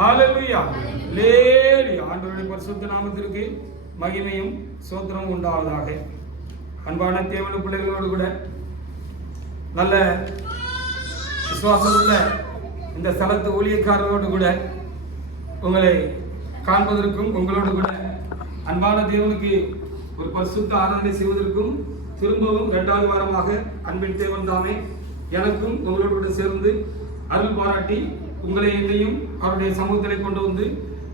ஹல்லேலூயா. லேலியா. ஆண்டவருடைய பரிசுத்த நாமத்திற்கு மகிமையும் சோத்திரமும் உண்டாவதாக. அன்பான தேவனுடைய பிள்ளைகளோடு கூட நல்ல விசுவாசம் உள்ள இந்த ஸ்தலத்து ஊழியக்காரரோடு கூட உங்களை காண்பதற்கும் உங்களோடு கூட அன்பான தேவனுக்கு ஒரு பரிசுத்த ஆராதனை செய்வதற்கும் திரும்பவும் 2வது வாரமாக அன்பின் தேவன் தாமே எனக்கும் உங்களோடு கூட சேர்ந்து அருள் பாராட்டி உங்களை என்னையும் அவருடைய சமூகத்திலே கொண்டு வந்து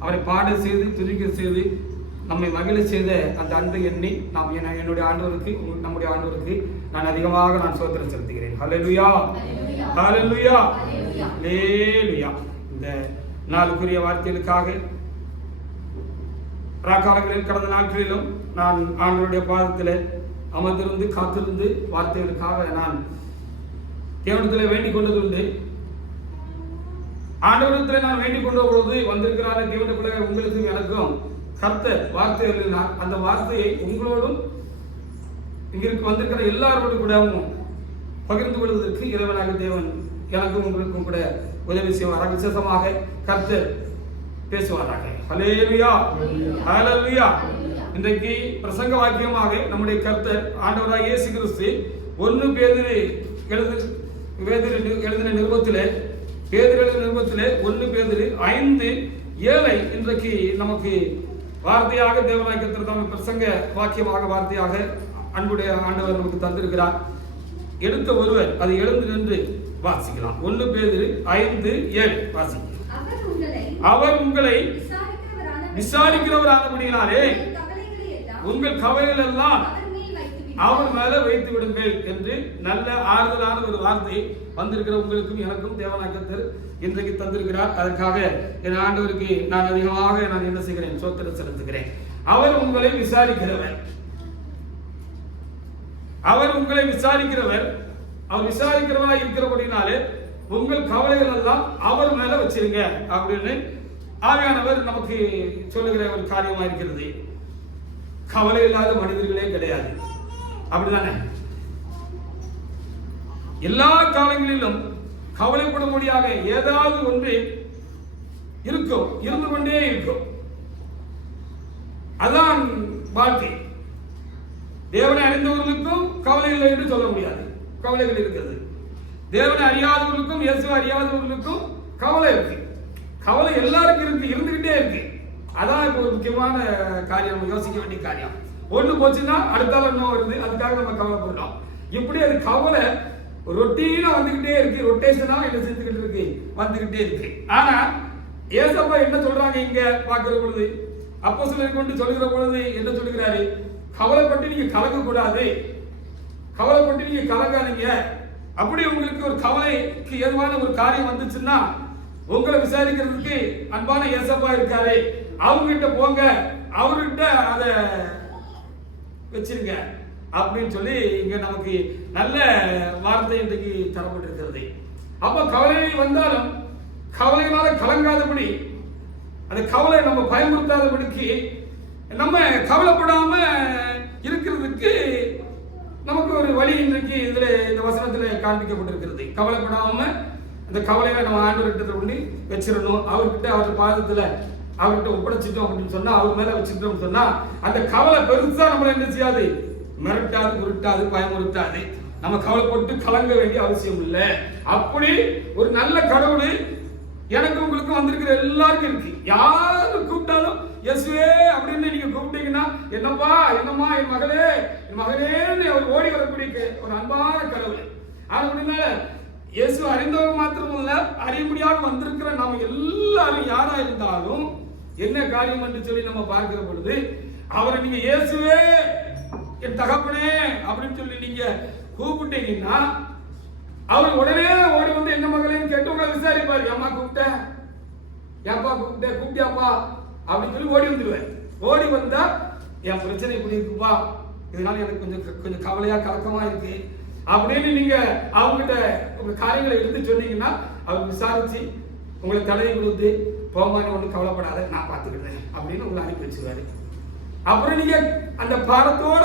அவரை பாட செய்து துதிக்க செய்து நம்மை மகிழ செய்த அந்த அன்பை எண்ணி நாம் என்னுடைய ஆண்டவருக்கு நம்முடைய ஆண்டவருக்கு நான் அதிகமாக நான் சோத்திரம் செலுத்துகிறேன். ஹல்லேலூயா, ஹல்லேலூயா, ஹல்லேலூயா. இந்த நாளுக்குரிய வார்த்தைகளுக்காக ராக்காலங்களில் கடந்த நாட்களிலும் நான் ஆண்டவருடைய பாதத்தில் அமர்ந்திருந்து காத்திருந்து வார்த்தைகளுக்காக நான் தேவனிடத்தில் வேண்டிக் கொண்டது உண்டு. ஆண்டவரிடத்தில் நான் வேண்டிக் கொண்ட பொழுது வந்திருக்கிறார தேவனுடைய பிள்ளைகள் உங்களுக்கும் எனக்கும் கர்த்தர் வார்த்தை எழுதினார். அந்த வார்த்தையை உங்களோடும் இங்கிருக்கு வந்திருக்கிற எல்லாரோடும் கூட பகிர்ந்து கொள்வதற்கு இறைவனாக தேவன் எனக்கும் உங்களுக்கும் கூட உதவி செய்வாராக. விசேஷமாக கர்த்தர் பேசுவாராக. ஹல்லேலூயா, ஹல்லேலூயா. இன்றைக்கு பிரசங்க வாக்கியமாக நம்முடைய கர்த்தர் ஆண்டவராக இயேசு கிறிஸ்து 1 பேதுரு எழுதின நிருபத்திலே 1 பேதுரு 5:7 இன்றைக்கு நமக்கு வார்த்தையாக தேவனாய் கர்த்தர் தம்மை பிரசங்க வாக்கியமாக வார்த்தையாக அன்புடைய ஆண்டவர் நமக்கு தந்திருக்கிறார். எடுத்த ஒருவர் அதை எழுந்து நின்று வாசிக்கலாம். 1 பேதுரு 5:7 வாசிக்கலாம். அவர் உங்களை விசாரிக்கிறவரானபடியினாலே உங்கள் கவலைகள் எல்லாம் அவர் மேல வைத்து விடுங்கள் என்று நல்ல ஆறுதலான ஒரு வார்த்தை வந்திருக்கிற உங்களுக்கும் எனக்கும் தேவனாய் கர்த்தர் இன்றைக்கு தந்திருக்கிறார். அதற்காக என் ஆண்டவருக்கு நான் அதிகமாக நான் என்ன செய்கிறேன், சோத்திரம் செலுத்துகிறேன். அவர் உங்களை விசாரிக்கிறவர். அவர் உங்களை விசாரிக்கிறவர். அவர் விசாரிக்கிறவராக இருக்கிறபடினாலே உங்கள் கவலைகள் எல்லாம் அவர் மேல வச்சிருங்க அப்படின்னு ஆவியானவர் நமக்கு சொல்லுகிற ஒரு காரியமா இருக்கிறது. கவலை இல்லாத மனிதர்களே கிடையாது, அப்படிதானே? எல்லா காலங்களிலும் கவலைப்படும்படியாக ஏதாவது ஒன்று இருக்கும், இருந்து கொண்டே இருக்கும். அதான் வாழ்க்கை. தேவனை அறிந்தவர்களுக்கும் கவலை இல்லை என்று சொல்ல முடியாது, கவலைகள் இருக்கிறது. தேவனை அறியாதவர்களுக்கும் இயேசுவை அறியாதவர்களுக்கும் கவலை இருக்கு. கவலை எல்லாருக்கும் இருக்கு, இருந்துகிட்டே இருக்கு. அதான் இப்போ ஒரு முக்கியமான காரியம், யோசிக்க வேண்டிய காரியம். ஒண்ணு போச்சுன்னா அடுத்தால இன்னும் வருது, அதுக்காக நம்ம கவலைப்படுறோம். இப்படி அது கவலை ரொட்டீனா வந்துகிட்டே இருக்கு, ரொட்டேஷனா என்ன செஞ்சுக்கிட்டு இருக்கு, வந்துகிட்டே இருக்கு. ஆனா ஏசப்பா என்ன சொல்றாங்க இங்க பாக்குற பொழுது, அப்போஸ்தலரை கொண்டு சொல்லுகிற பொழுது என்ன சொல்லுகிறாரு? கவலைப்பட்டு நீங்க கலங்க கூடாது, கவலைப்பட்டு நீங்க கலங்காதீங்க. அப்படி உங்களுக்கு ஒரு கவலைக்கு ஏதுவான ஒரு காரியம் வந்துச்சுன்னா உங்களை விசாரிக்கிறதுக்கு அன்பான ஏசப்பா இருக்காரு, அவங்ககிட்ட போங்க, அவர்கிட்ட அதை வச்சிருங்க அப்படின்னு சொல்லி இங்க நமக்கு நல்ல வார்த்தை இன்றைக்கு தரப்பட்டிருக்கிறது. அப்ப கவலை வந்தாலும் கவலையினால கலங்காதபடி, அந்த கவலை நம்ம பயமுறுத்தாதபடிக்கு, நம்ம கவலைப்படாம இருக்கிறதுக்கு நமக்கு ஒரு வழி இன்றைக்கு இதுல இந்த வசனத்துல காண்பிக்கப்பட்டிருக்கிறது. கவலைப்படாம அந்த கவலையை நம்ம ஆண்டவர்கிட்ட கொண்டு வச்சிடணும். அவர்கிட்ட அவர் பாதத்துல அவர்கிட்ட ஒப்படைச்சிட்டோம் அப்படின்னு சொன்னா, அவர் மேல வச்சுட்டோம் சொன்னா, அந்த கவலை பெருசா நம்மள என்ன செய்யாது, மிரட்டாது, உருட்டாது, பயமுறுத்தாது. நம்ம கவலைப்பட்டு கலங்க வேண்டிய அவசியம் இல்லை. அப்படி ஒரு நல்ல கடவுள் எனக்கு உங்களுக்கு வந்திருக்கிற எல்லாருக்கும் இருக்கு. யாரு கூப்பிட்டாலும் இயேசுவே அப்படின்னு நீங்க கூப்பிட்டீங்கன்னா, என்னப்பா, என்னம்மா, என் மகளே, என் மகனேன்னு அவர் ஓடி வரக்கூடிய ஒரு அன்பான கடவுள். ஆனா அப்படின்னால இயேசு அறிந்தவங்க மாத்திரமல்ல, அறியும்படியாக வந்திருக்கிற நம்ம எல்லாரும் யாரா இருந்தாலும் என்ன காரியம் என்று சொல்லி நம்ம பார்க்கிற பொழுது, அவரை நீங்க இயேசுவே என் தகப்பனே அப்படின்னு சொல்லி நீங்க கூப்பிட்டீங்கன்னா, அவர் உடனே ஓடி வந்து என்ன மகளேன்னு கேட்டு உங்களை விசாரிப்பாரு. ஏம்மா கூப்பிட்ட, ஏப்பா கூப்பிட்ட, கூப்பிட்டியாப்பா அப்படின்னு சொல்லி ஓடி வந்துடுவேன். ஓடி வந்தா என் பிரச்சனை இப்படி இருக்குப்பா, இதனால எனக்கு கொஞ்சம் கவலையா கலக்கமா இருக்கு அப்படின்னு நீங்க அவங்ககிட்ட உங்க காரியங்களை எடுத்து சொன்னீங்கன்னா, அவர் விசாரிச்சு உங்களை தலையை கொடுத்து போமான்னு ஒன்றும் கவலைப்படாத, நான் பார்த்துக்கிட்டேன் அப்படின்னு உங்களை அனுப்பி வச்சுருவாரு. அப்புறம் நீங்க அந்த பாரத்தோட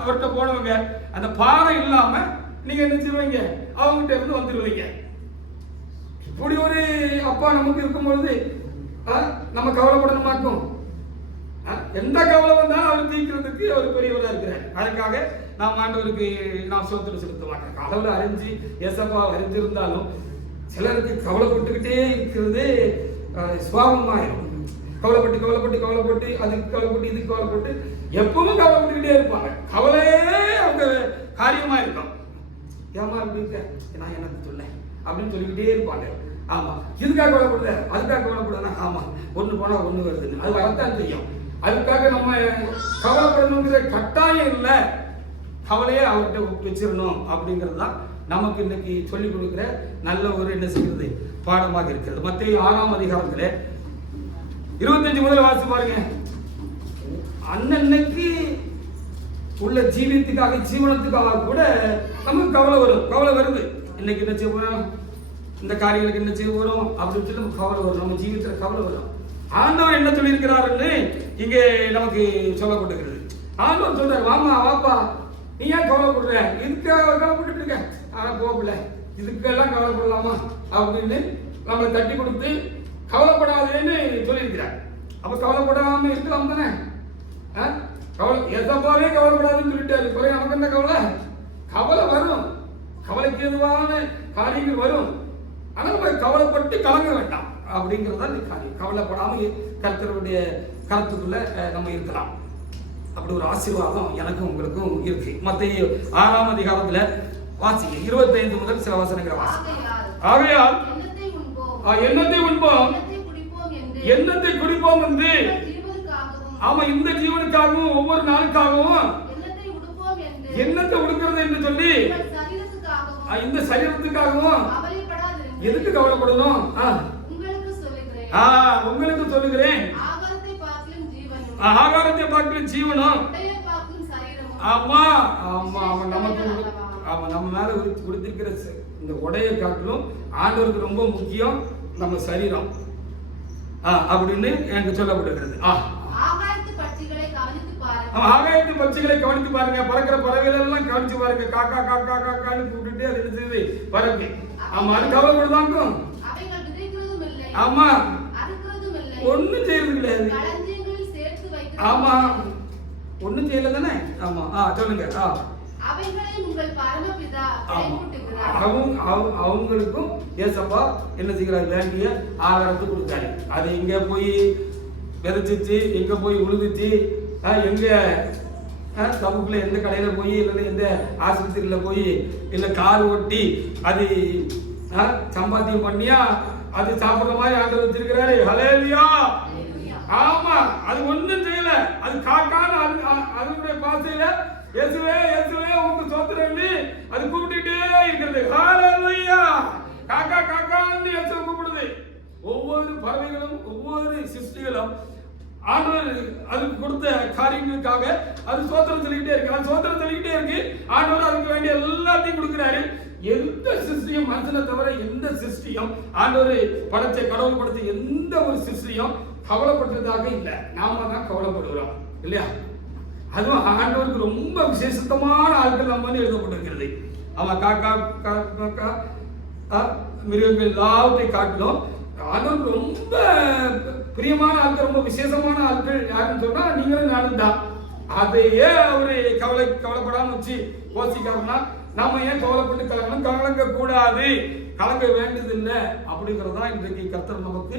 அவர்கிட்ட போனவங்க, அந்த பாரம் இல்லாம நீங்க என்ன செய்வீங்க, அவங்ககிட்ட இருந்து வந்துடுவீங்க. இப்படி ஒரு அப்பா நமக்கு இருக்கும்பொழுது நம்ம கவலைப்படணுமாக்கும்? எந்த கவலை வந்தாலும் அவர் தீர்க்கிறதுக்கு அவர் பெரியவராக இருக்கிறார். அதுக்காக நாம் ஆண்டவருக்கு நாம் சோத்திரம் செலுத்த மாட்டோம். கடவுளை அறிஞ்சு ஏசப்பா அறிஞ்சிருந்தாலும் சிலருக்கு கவலைப்பட்டுக்கிட்டே இருக்கிறது சுவாபமாயிரும். கவலைப்பட்டு கவலைப்பட்டு கவலைப்பட்டு அதுக்கு கவலைப்பட்டு இதுக்கு கவலைப்பட்டு எப்பவும் கவலைப்பட்டுக்கிட்டே இருப்பாங்க. கவலையே அவங்க காரியமா இருக்கும். ஏமா அப்படி இருக்க, நான் எனக்கு சொன்னேன் அப்படின்னு சொல்லிக்கிட்டே இருப்பாங்க. ஆமா, இதுக்காக கவலைப்படுத அதுக்காக கவலைப்படுதுன்னா ஆமா ஒண்ணு போனா ஒண்ணு வருதுன்னு அது வரத்தான் செய்யும். அதுக்காக நம்ம கவலைப்படணுங்கிற கட்டாயம் இல்லை. கவலையே அவர்கிட்ட வச்சிடணும் அப்படிங்கிறது தான் நமக்கு இன்னைக்கு சொல்லிக் கொடுக்கிற நல்ல ஒரு என்ன செய்கிறது பாடமாக இருக்கிறது. மத்தேயு 6ஆம் அதிகாரத்துல 25 முதல் வாசி பாருங்க. அன்னன்னைக்கு உள்ள ஜீவியத்துக்காக ஜீவனத்துக்காக கூட நமக்கு கவலை வரும். கவலை வருது. இன்னைக்கு என்ன செய்ய போறோம், இந்த காரியங்களுக்கு என்ன செய்ய போறோம் அப்படின்னு சொல்லி நமக்கு கவலை வரும். நம்ம ஜீவியத்துல கவலை வரும். ஆண்டவர் என்ன சொல்லி இருக்கிறாருன்னு இங்கே நமக்கு சொல்லப்பட்டிருக்கிறது. ஆண்டவர் சொல்றாரு, வாமா வாப்பா, நீ ஏன் கவலைப்படுற, இதுக்காக கவலைப்பட்டு இருக்க, போகல இதுக்கெல்லாம் கவலைப்படலாமா அப்படின்னு நம்மளை தட்டி கொடுத்து கவலைப்படாதேன்னு சொல்லியிருக்கிறார். அப்ப கவலைப்படாம இருக்கலாம் தானே? கவலை எதப்பாவே கவலைப்படாதுன்னு சொல்லிட்டாரு. குறை நமக்கு என்ன கவலை? கவலை வரும், கவலைக்கு எதுவான காரியங்கள் வரும். ஆனா நம்ம கவலைப்பட்டு கலங்க வேண்டாம் அப்படிங்கிறதா இந்த காரியம். கவலைப்படாம கர்த்தருடைய கருத்துக்குள்ள நம்ம இருக்கலாம். அப்படி ஒரு ஆசீர்வாதம் எனக்கும் உங்களுக்கும் இருக்கு. மத்தேயு 6ஆம் அதிகாரத்துல வாசிங்க 25 முதல் சில வசனங்களை வாசிங்க. ஆகையால் எண்ணத்தை உண்போம் எண்ணத்தை குடிப்போம் என்று, ஆமா இந்த ஜீவனுக்காகவும் ஒவ்வொரு நாளுக்காகவும் எண்ணத்தை உடுக்கிறது என்று சொல்லி இந்த சரீரத்துக்காகவும் எதுக்கு கவலைப்படணும்? உங்களுக்கு சொல்லுகிறேன், ஆகாரத்தை பார்க்கலும் ஜீவனும். ஆமா ஆமா அவன் நமக்கு அவன் நம்ம மேல கொடுத்திருக்கிற இந்த உடைய காட்டிலும் ஆண்டவருக்கு ரொம்ப முக்கியம் நம்ம சரீரம் அப்படின்னு எனக்கு சொல்லப்படுகிறது. ஆகாயத்து பட்சிகளை கவனித்து பாருங்க. பறக்கிற பறவைகள் எல்லாம் கவனிச்சு பாருங்க. காக்கா காக்கா காக்கான்னு கூப்பிட்டு அது என்ன செய்யுது, பறவை. ஆமா, அது கவலைப்படுதாக்கும். ஆமா, ஒண்ணும் செய்யறது கிடையாது. ஆமா, ஒண்ணும் செய்யல தானே. ஆமா, சொல்லுங்க. அவங்களுக்கும் ஏசப்பா என்ன செய்கிறார், வேண்டிய ஆகாரத்தை கொடுத்தாரு. அது எங்க போய் விதைச்சிச்சு, எங்க போய் உழுதுச்சு, எங்க சமூகத்துல எந்த கடையில போய் இல்லைன்னா எந்த ஆஸ்பத்திரியில போய் இல்ல கார் ஓட்டி அது சம்பாத்தியம் பண்ணியா அது சாப்பிடுற மாதிரி ஆண்டவர் வச்சிருக்கிறாரு. ஹல்லேலூயா. ஆமா, அது ஒண்ணும் செய்யல. அது காக்கான அதனுடைய பாசையில இயேசுவே இயேசுவே உங்களுக்கு ஸ்தோத்திரம் அது கூப்பிட்டுட்டே இருக்கிறது. ஹல்லேலூயா. காக்கா காக்கான்னு இயேசுவை கூப்பிடுது. ஒவ்வொரு பறவைகளும் ஒவ்வொரு சிருஷ்டிகளும் ஆண்டவர் அதுக்கு கொடுத்த காரியங்களுக்காக அது ஸ்தோத்திரம் சொல்லிக்கிட்டே இருக்கு. அது ஸ்தோத்திரம் சொல்லிக்கிட்டே இருக்கு. ஆண்டவர் அதுக்கு வேண்டிய எல்லாத்தையும் கொடுக்கிறாரு. எந்த சிருஷ்டியும், மனுஷனை தவிர எந்த சிருஷ்டியும், ஆண்டவர் படைச்ச கடவுள் படைச்ச எந்த ஒரு சிருஷ்டியும் கவலைப்பட்டதாக இல்லை. நாம தான் கவலைப்படுகிறோம் இல்லையா? அதுவும் ஆண்டவருக்கு ரொம்ப விசேஷமான ஆட்கள் நம்ம எழுதப்பட்டிருக்கிறது. அவன் காக்கா காக்கா மிருகங்கள் எல்லாவற்றை காட்டிலும் ஆண்டவருக்கு ரொம்ப பிரியமான ஆட்கள், ரொம்ப விசேஷமான ஆட்கள் யாருன்னு சொன்னா நீங்களும் நானும் தான். அதையே அவரு கவலைப்படாம வச்சு யோசிக்காருன்னா நம்ம ஏன் கவலைப்பட்டு கலங்கணும்? கலங்க கூடாது, கலங்க வேண்டியதில்லை அப்படிங்கிறதா இன்றைக்கு கர்த்தர் நமக்கு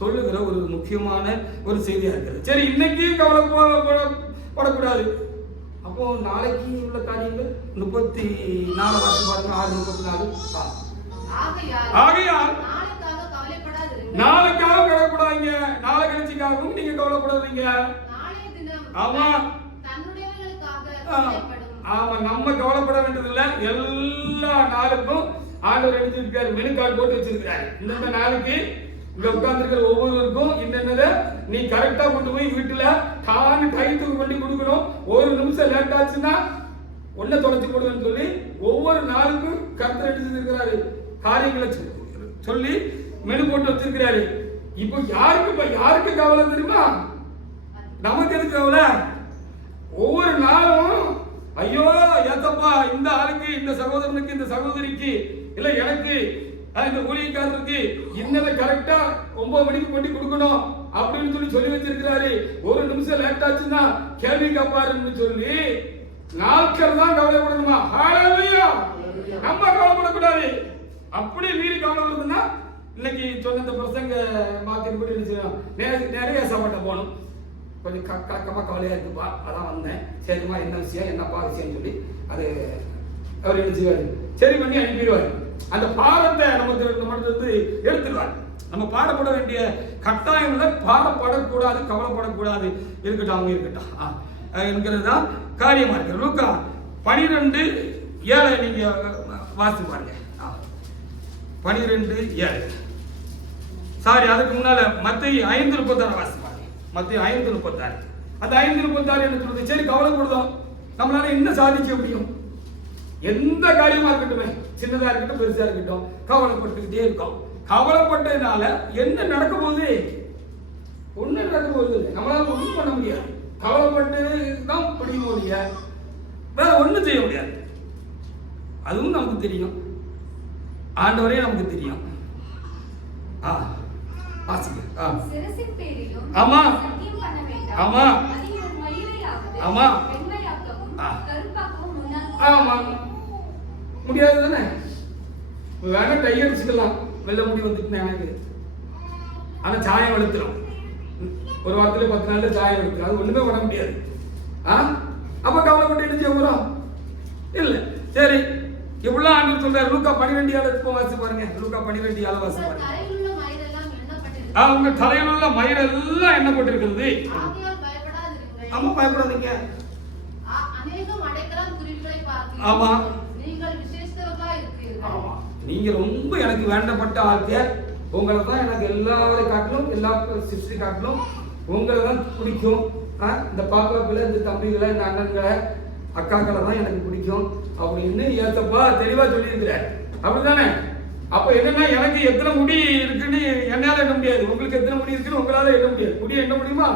சொல்லுகிற ஒரு முக்கியமான ஒரு செய்தியா இருக்கிறது. சரி, இன்னைக்கு கவலைப்படக்கூடாது. அப்போ நாளைக்கு உள்ள காரியங்கள் 34 வாசி பாருங்க. 6:34. ஆகையால் நாளைக்காக கவலைப்படாதீங்க, நாளை கழிச்சுக்காகவும் நீங்க கவலைப்படாதீங்க. ஆமா ஆமா, நம்ம கவலைப்பட வேண்டியதில்லை. எல்லா நாளுக்கும் ஆண்டவர் எழுதியிருக்காரு, மெனு கார்டு போட்டு வச்சிருக்காரு. இந்த நாளைக்கு இங்க உட்கார்ந்துருக்கிற ஒவ்வொருவருக்கும் என்னென்ன நீ கரெக்டா கொண்டு போய் வீட்டுல கைத்துக்கு கொண்டு கொடுக்கணும். ஒரு நிமிஷம் லேட் ஆச்சுன்னா ஒன்ன தொடச்சு போடுவேன்னு சொல்லி ஒவ்வொரு நாளுக்கும் கருத்து எடுத்துருக்கிறாரு. காரியங்களை சொல்லி மெனு போட்டு வச்சிருக்கிறாரு. இப்போ யாருக்கு கவலை தெரியுமா? நமக்கு எதுக்கு கவலை? ஒவ்வொரு நாளும் ஐயோ ஏத்தப்பா இந்த ஆளுக்கு, இந்த சகோதரனுக்கு, இந்த சகோதரிக்கு, இல்ல எனக்கு, இந்த ஊழியக்காரருக்கு இன்னதை கரெக்டா 9 மணிக்கு கொண்டு கொடுக்கணும் அப்படின்னு சொல்லி வச்சிருக்கிறாரு. ஒரு நிமிஷம் லேட் ஆச்சுன்னா கேள்வி கேட்பாருன்னு சொல்லி நாட்கள் தான் கவலைப்படணுமா? ஹalleluya. நம்ம கவலைப்படக்கூடாது. அப்படி மீறி கவலை வருதுன்னா இன்னைக்கு சொன்ன இந்த பிரசங்க மாத்தின்படி நிறைய சாப்பாட்ட போகணும். கொஞ்சம் கலக்கமா கவலையா இருக்குப்பா, அதான் வந்தேன். சரிம்மா என்ன விஷயம், என்னப்பா விஷயம்னு சொல்லி அது அவர் என்ன செய்வாரு, சரி பண்ணி அனுப்பிடுவார். அந்த பாடத்தை நமக்கு எடுத்துடுவார். நம்ம பாடப்பட வேண்டிய கட்டாயம் இல்லை, பாடப்படக்கூடாது, கவலைப்படக்கூடாது. இருக்கட்டும், அவங்க இருக்கட்டும் என்கிறது தான் காரியமா இருக்கு. லூக்கா 12:7 நீங்க வாசித்து பாருங்க. 12:7 சாரி, அதுக்கு முன்னால மத்தேயு 5:36 வாசித்து பாருங்க. மத்தேயு 5:36. அந்த 5:36 என்ன சொல்றது? சரி கவலைப்படுதோம், நம்மளால என்ன சாதிக்க முடியும்? எந்த காரியமா இருக்கட்டும், சின்னதா இருக்கட்டும் பெருசா இருக்கட்டும், கவலைப்பட்டுக்கிட்டே இருக்கோம். கவலைப்பட்டதுனால என்ன நடக்க போகுது? ஒன்னும் நடக்க போகுது இல்லை. நம்மளால ஒன்றும் பண்ண முடியாது. கவலைப்பட்டு தான் படிக்க முடியாது, வேற ஒன்றும் செய்ய முடியாது. அதுவும் நமக்கு தெரியும், ஆண்டவரே நமக்கு தெரியும். ஆமா ஆமா ஆமா ஆமா முடியாது தானே. வேணா டை அடிச்சுக்கலாம், வெள்ள முடி வந்துட்டு எனக்கு. ஆனா சாயம் வெளுத்துரும், ஒரு வாரத்துல 10 நாள்ல சாயம் வெளுத்துரும். அது ஒண்ணுமே பண்ண முடியாது. அப்ப கவலைப்பட்டு என்ன செய்ய போறோம்? இல்ல. சரி, எவ்வளவு ஆண்டு சொல்றாரு? லூக்கா 12:7 வாசி பாருங்க. லூக்கா 12:7 வாசி பாருங்க. உங்க தலையில் உள்ள மயிரெல்லாம் என்ன போட்டிருக்கிறது? ஆமா, பயப்படாதீங்க. ஆமா, நீங்க ரொம்ப எனக்கு வேண்டப்பட்ட ஆட்கள். உங்களை தான் எனக்கு எல்லாரை காட்டிலும், எல்லா சிஸ்டரி காட்டிலும் உங்களை தான் பிடிக்கும். இந்த பாப்பாக்களை, இந்த தம்பிகளை, இந்த அண்ணன்களை, அக்காக்களை தான் எனக்கு பிடிக்கும் அப்படின்னு ஏசப்பா தெளிவா சொல்லியிருக்கிறார். அப்படிதானே? அப்ப என்னன்னா, எனக்கு எத்தனை முடி இருக்குன்னு என்னால எண்ண முடியாது, உங்களுக்கு எத்தனை முடி இருக்குன்னு உங்களால எண்ண முடியாது. முடி எண்ண முடியுமா?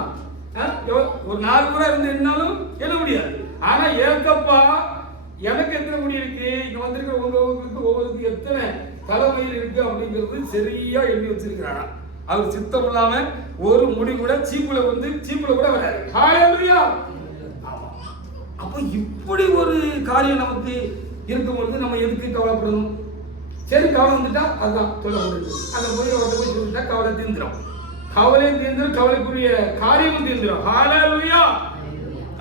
ஒரு 4 கூட இருந்து என்னாலும் எண்ண முடியாது. ஆனா ஏசப்பா எனக்கு எத்தனை முடி இருக்கு, இங்க வந்திருக்கிற உங்களுக்கு ஒவ்வொருக்கு எத்தனை தலைமயில் இருக்கு அப்படிங்கிறது சரியா எண்ணி வச்சிருக்கிறாரா. அவர் சித்தம் இல்லாம ஒரு முடி கூட சீப்புல கூட வராது. ஹalleluya. அப்ப இப்படி ஒரு காரியம் நமக்கு இருக்கும் பொழுது நம்ம எதுக்கு கவலைப்படணும்? சரி, கவலை வந்துட்டா அதுதான் சொல்ல முடியுது. அந்த போய் அவர்கிட்ட போய் சொல்லிட்டா கவலை தீர்ந்துடும். கவலையும் தீர்ந்துடும், கவலைக்குரிய காரியமும் தீர்ந்துடும். ஹalleluya.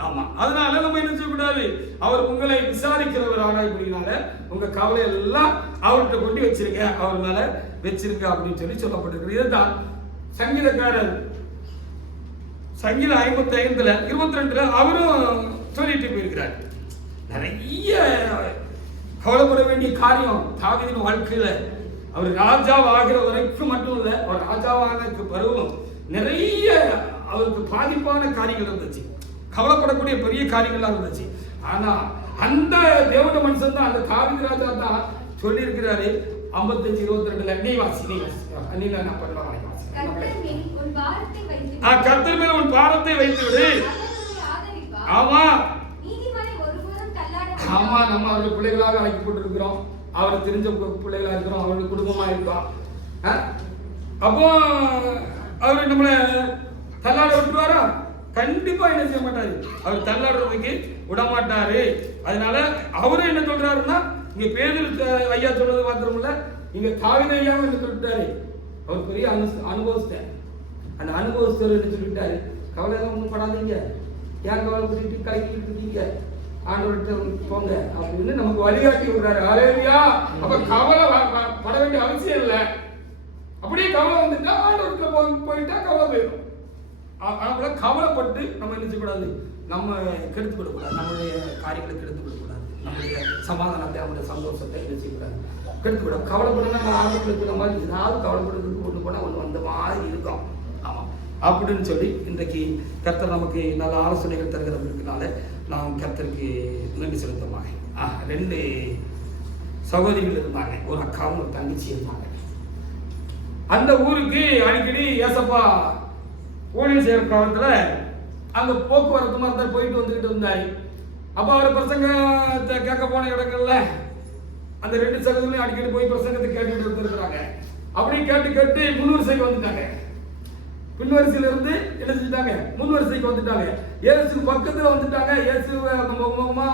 ஆமா, அதனால நம்ம என்ன செய்யக்கூடாது? அவர் உங்களை விசாரிக்கிறவரான இப்படினால உங்க கவலை எல்லாம் அவர்கிட்ட கொண்டு வச்சிருங்க, அவர் மேல வச்சிருங்க அப்படின்னு சொல்லப்பட்டிருக்கு. இதுதான் சங்கீதக்காரர் சங்கீதம் 55:22 அவரும் சொல்லிட்டு போயிருக்கிறார். நிறைய கவலைப்பட வேண்டிய காரியம் தாவீதின் வாழ்க்கையில. அவர் ராஜாவ ஆகிற வரைக்கும் மட்டும் இல்ல, அவர் ராஜாவானதுக்கு பருவம் நிறைய அவருக்கு பாதிப்பான காரியங்கள் இருந்துச்சு, கவலைப்படக்கூடிய பெரிய காரியங்கள்லாம் இருந்துச்சு. ஆனா அந்த தேவட மனுஷன் தான், அந்த தாவீது ராஜா தான் சொல்லி இருக்கிறாரு 55:22 நீ வாசி நான் பண்ணலாம். கர்த்தர் மேல் உன் பாரத்தை வைத்து விடு. ஆமா ஆமா, நம்ம அவருடைய பிள்ளைகளாக ஆக்கப்பட்டிருக்கிறோம், அவர் தெரிஞ்ச பிள்ளைகளா இருக்கிறோம், அவருடைய குடும்பமா இருக்கோம். அப்போ அவரு நம்மளை தள்ளாட விட்டுருவாரா? கண்டிப்பா என்ன செய்ய மாட்டாரு, அவர் தள்ளாடுறதுக்கு விட மாட்டாரு. அதனால அவரு என்ன சொல்றாருன்னா, இங்க பேதுரு ஐயா சொல்றது மாத்திரமில்ல, இங்க தாவீது ஐயாவும் என்ன சொல்லிட்டாரு, அவர் பெரிய அனுபவஸ்தர். அந்த அனுபவஸ்தர் என்ன சொல்லிட்டாரு, கவலை எல்லாம் ஒன்றும் படாதீங்க, ஏன் கவலைப்பட்டு கலக்கிட்டு இருக்கீங்க, ஆண்டவர்கிட்ட போங்க அப்படின்னு நமக்கு வழிகாட்டி விடுறாரு. ஹalleluya. அப்ப கவலை பட வேண்டிய அவசியம் இல்லை. அப்படியே கவலை வந்துட்டா ஆண்டவர்கிட்ட போயிட்டா கவலை போயிடும். அதனால கவலைப்பட்டு நம்ம என்ன செய்யக்கூடாது, நம்ம கெடுத்து விடக்கூடாது, நம்மளுடைய காரியங்களை கெடுத்து விடக்கூடாது, நம்மளுடைய சமாதானத்தை, நம்மளுடைய சந்தோஷத்தை என்ன செய்யக்கூடாது, கெடுத்து விட. கவலைப்படுனா நம்ம ஆண்டவர்கிட்ட இருக்கிற மாதிரி ஏதாவது கவலைப்படுறதுக்கு ஒன்று போனால் ஒன்று வந்த மாதிரி இருக்கும். ஆமாம், அப்படின்னு சொல்லி இன்றைக்கு கர்த்தர் நமக்கு நல்ல ஆலோசனைகள் தருகிறதுனால நாம் கர்த்தருக்கு நன்றி செலுத்தமாக. 2 சகோதரிகள் இருந்தாங்க, ஒரு அக்காவும் ஒரு தங்கச்சி இருந்தாங்க. அந்த ஊருக்கு அடிக்கடி ஏசப்பா ஊழியர் செய்கிற காலத்தில் அங்கே போக்குவரத்து மாதிரி போயிட்டு வந்துக்கிட்டு இருந்தார். அப்போ அவர் பிரசங்கத்தை கேட்க போன இடங்கள்ல அந்த 2 சகோதரியும் அடிக்கடி போய் பிரசங்கத்தை கேட்டுக்கிட்டு இருந்துருக்குறாங்க. அப்படி கேட்டு கேட்டு முன்வரிசைக்கு வந்துட்டாங்க. பின்வரிசையில இருந்து என்ன செஞ்சுட்டாங்க, முன்வரிசைக்கு வந்துட்டாங்க. இயேசு பக்கத்துல வந்துட்டாங்க. இயேசு முகமா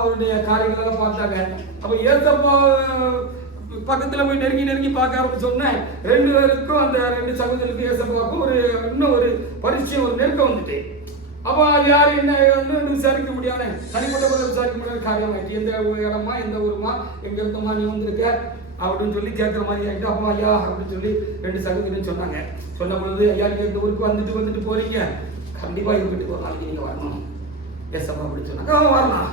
அவருடைய காரியங்களெல்லாம் பார்த்தாங்க. அப்ப ஏசப்பா பக்கத்துல போய் நெருங்கி நெருங்கி பார்க்க ஆரம்பிச்சோன்னே 2 பேருக்கும் அந்த 2 சகோதரருக்கும் ஏசப்பாவுக்கும் இன்னும் ஒரு பரிச்சயம், ஒரு நெருக்கம் வந்துட்டு. அப்போ அது யாரு என்ன விசாரிக்க முடியாத, தனிப்பட்ட விசாரிக்க முடியாத காரியம் ஆயிடுச்சு. எந்த இடமா, எந்த ஊருமா, எங்க இருந்தமா நீ வந்திருக்க அப்படின்னு சொல்லி கேட்குற மாதிரி ஆகிட்டு. அப்போ ஐயா அப்படின்னு சொல்லி 2 சகோதரன்னு சொன்னாங்க. சொன்ன பொழுது ஐயா நீங்க இந்த ஊருக்கு வந்துட்டு போறீங்க, கண்டிப்பா எங்க வீட்டுக்கு ஒரு நாளைக்கு நீங்க வரணும் ஏசப்பா அப்படின்னு சொன்னாங்க. வரலாம்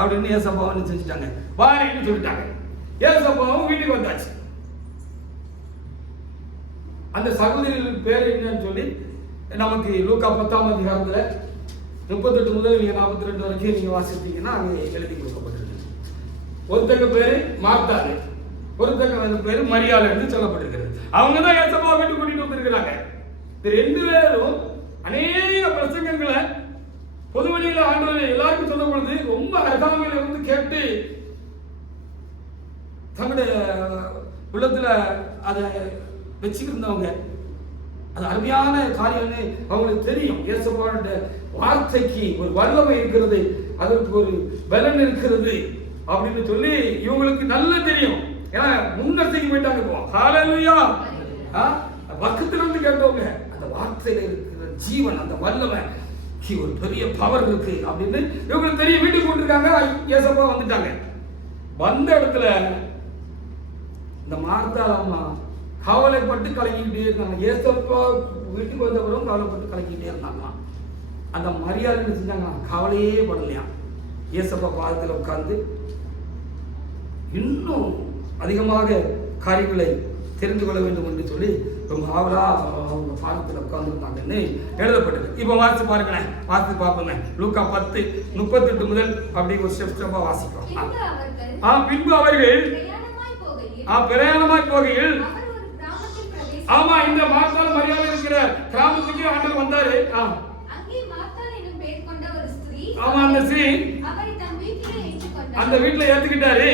அப்படின்னு ஏசப்பா வந்து செஞ்சுட்டாங்க. வாரின்னு சொல்லிட்டாங்க. ஏசப்பாவும் வீட்டுக்கு வந்தாச்சு. அந்த சகோதரிகளின் பேர் என்னன்னு சொல்லி நமக்கு லூக்கா 10ஆம் அதிகாரத்துல 38 முதல் நீங்க 42 வரைக்கும் நீங்க வாசித்தீங்கன்னா அங்கே எழுதி கொடுக்கப்பட்டிருக்கு. ஒருத்தங்க பேரு மார்த்தாள், ஒருத்தங்க பேரு மரியாள் என்று சொல்லப்பட்டிருக்கிறது. அவங்க தான் ஏசப்பா வீட்டுக்கு கூட்டிட்டு வந்திருக்கிறாங்க. இந்த 2 பேரும் அநேக பிரசங்கங்களை பொது வழியில ஆண்டவர் எல்லாருக்கும் சொல்லும் பொழுது ரொம்ப அருகாமையில இருந்து கேட்டு தங்களுடைய உள்ளத்துல அதை வச்சுக்கிருந்தவங்க. அது அருமையான காரியம்னு அவங்களுக்கு தெரியும். இயேசுவோட வார்த்தைக்கு ஒரு வல்லமை இருக்கிறது, அதற்கு ஒரு பலன் இருக்கிறது அப்படின்னு சொல்லி இவங்களுக்கு நல்லா தெரியும். ஏன்னா முன்னர்த்திக்கு போயிட்டாங்க. இப்போ ஹல்லேலூயா, பக்கத்துல இருந்து கேட்டவங்க அந்த வார்த்தையில இருக்கிற ஜீவன், அந்த வல்லமை, ஒரு பெரிய பவர் இருக்கு அப்படின்னு இவங்களுக்கு தெரியும். வீட்டுக்கு கொண்டிருக்காங்க. இயேசுப்பா வந்துட்டாங்க. வந்த இடத்துல இந்த மார்த்தாள் அம்மா கவலைப்பட்டு கலங்கிக்கிட்டே இருந்தாங்க. ஏசப்பா வீட்டுக்கு வந்தவரும் கவலைப்பட்டு கலங்கிக்கிட்டே இருந்தாங்க. அந்த மரியாதை என்ன செஞ்சாங்க, கவலையே படலையா. ஏசப்பா பாதத்தில் உட்கார்ந்து இன்னும் அதிகமாக காரியங்களை தெரிந்து கொள்ள வேண்டும் என்று சொல்லி ரொம்ப ஆவலா அவங்க பாதத்தில் உட்கார்ந்துருந்தாங்கன்னு எழுதப்பட்டது. இப்போ வாசித்து பாருங்களேன், வாசித்து பார்ப்போங்க. லூக்கா 10:38 முதல் அப்படி ஒரு ஸ்டெப்பா வாசிக்கிறோம். பின்பு அவர்கள் பிரயாணமாய் போகையில், ஆமா இந்த மார்த்தாள் மரியாதை இருக்கிற கிராமத்துக்கு ஆண்டவர் வந்தாரு. ஆமா அந்த ஸ்ரீ அந்த வீட்டுல ஏத்துக்கிட்டாரு.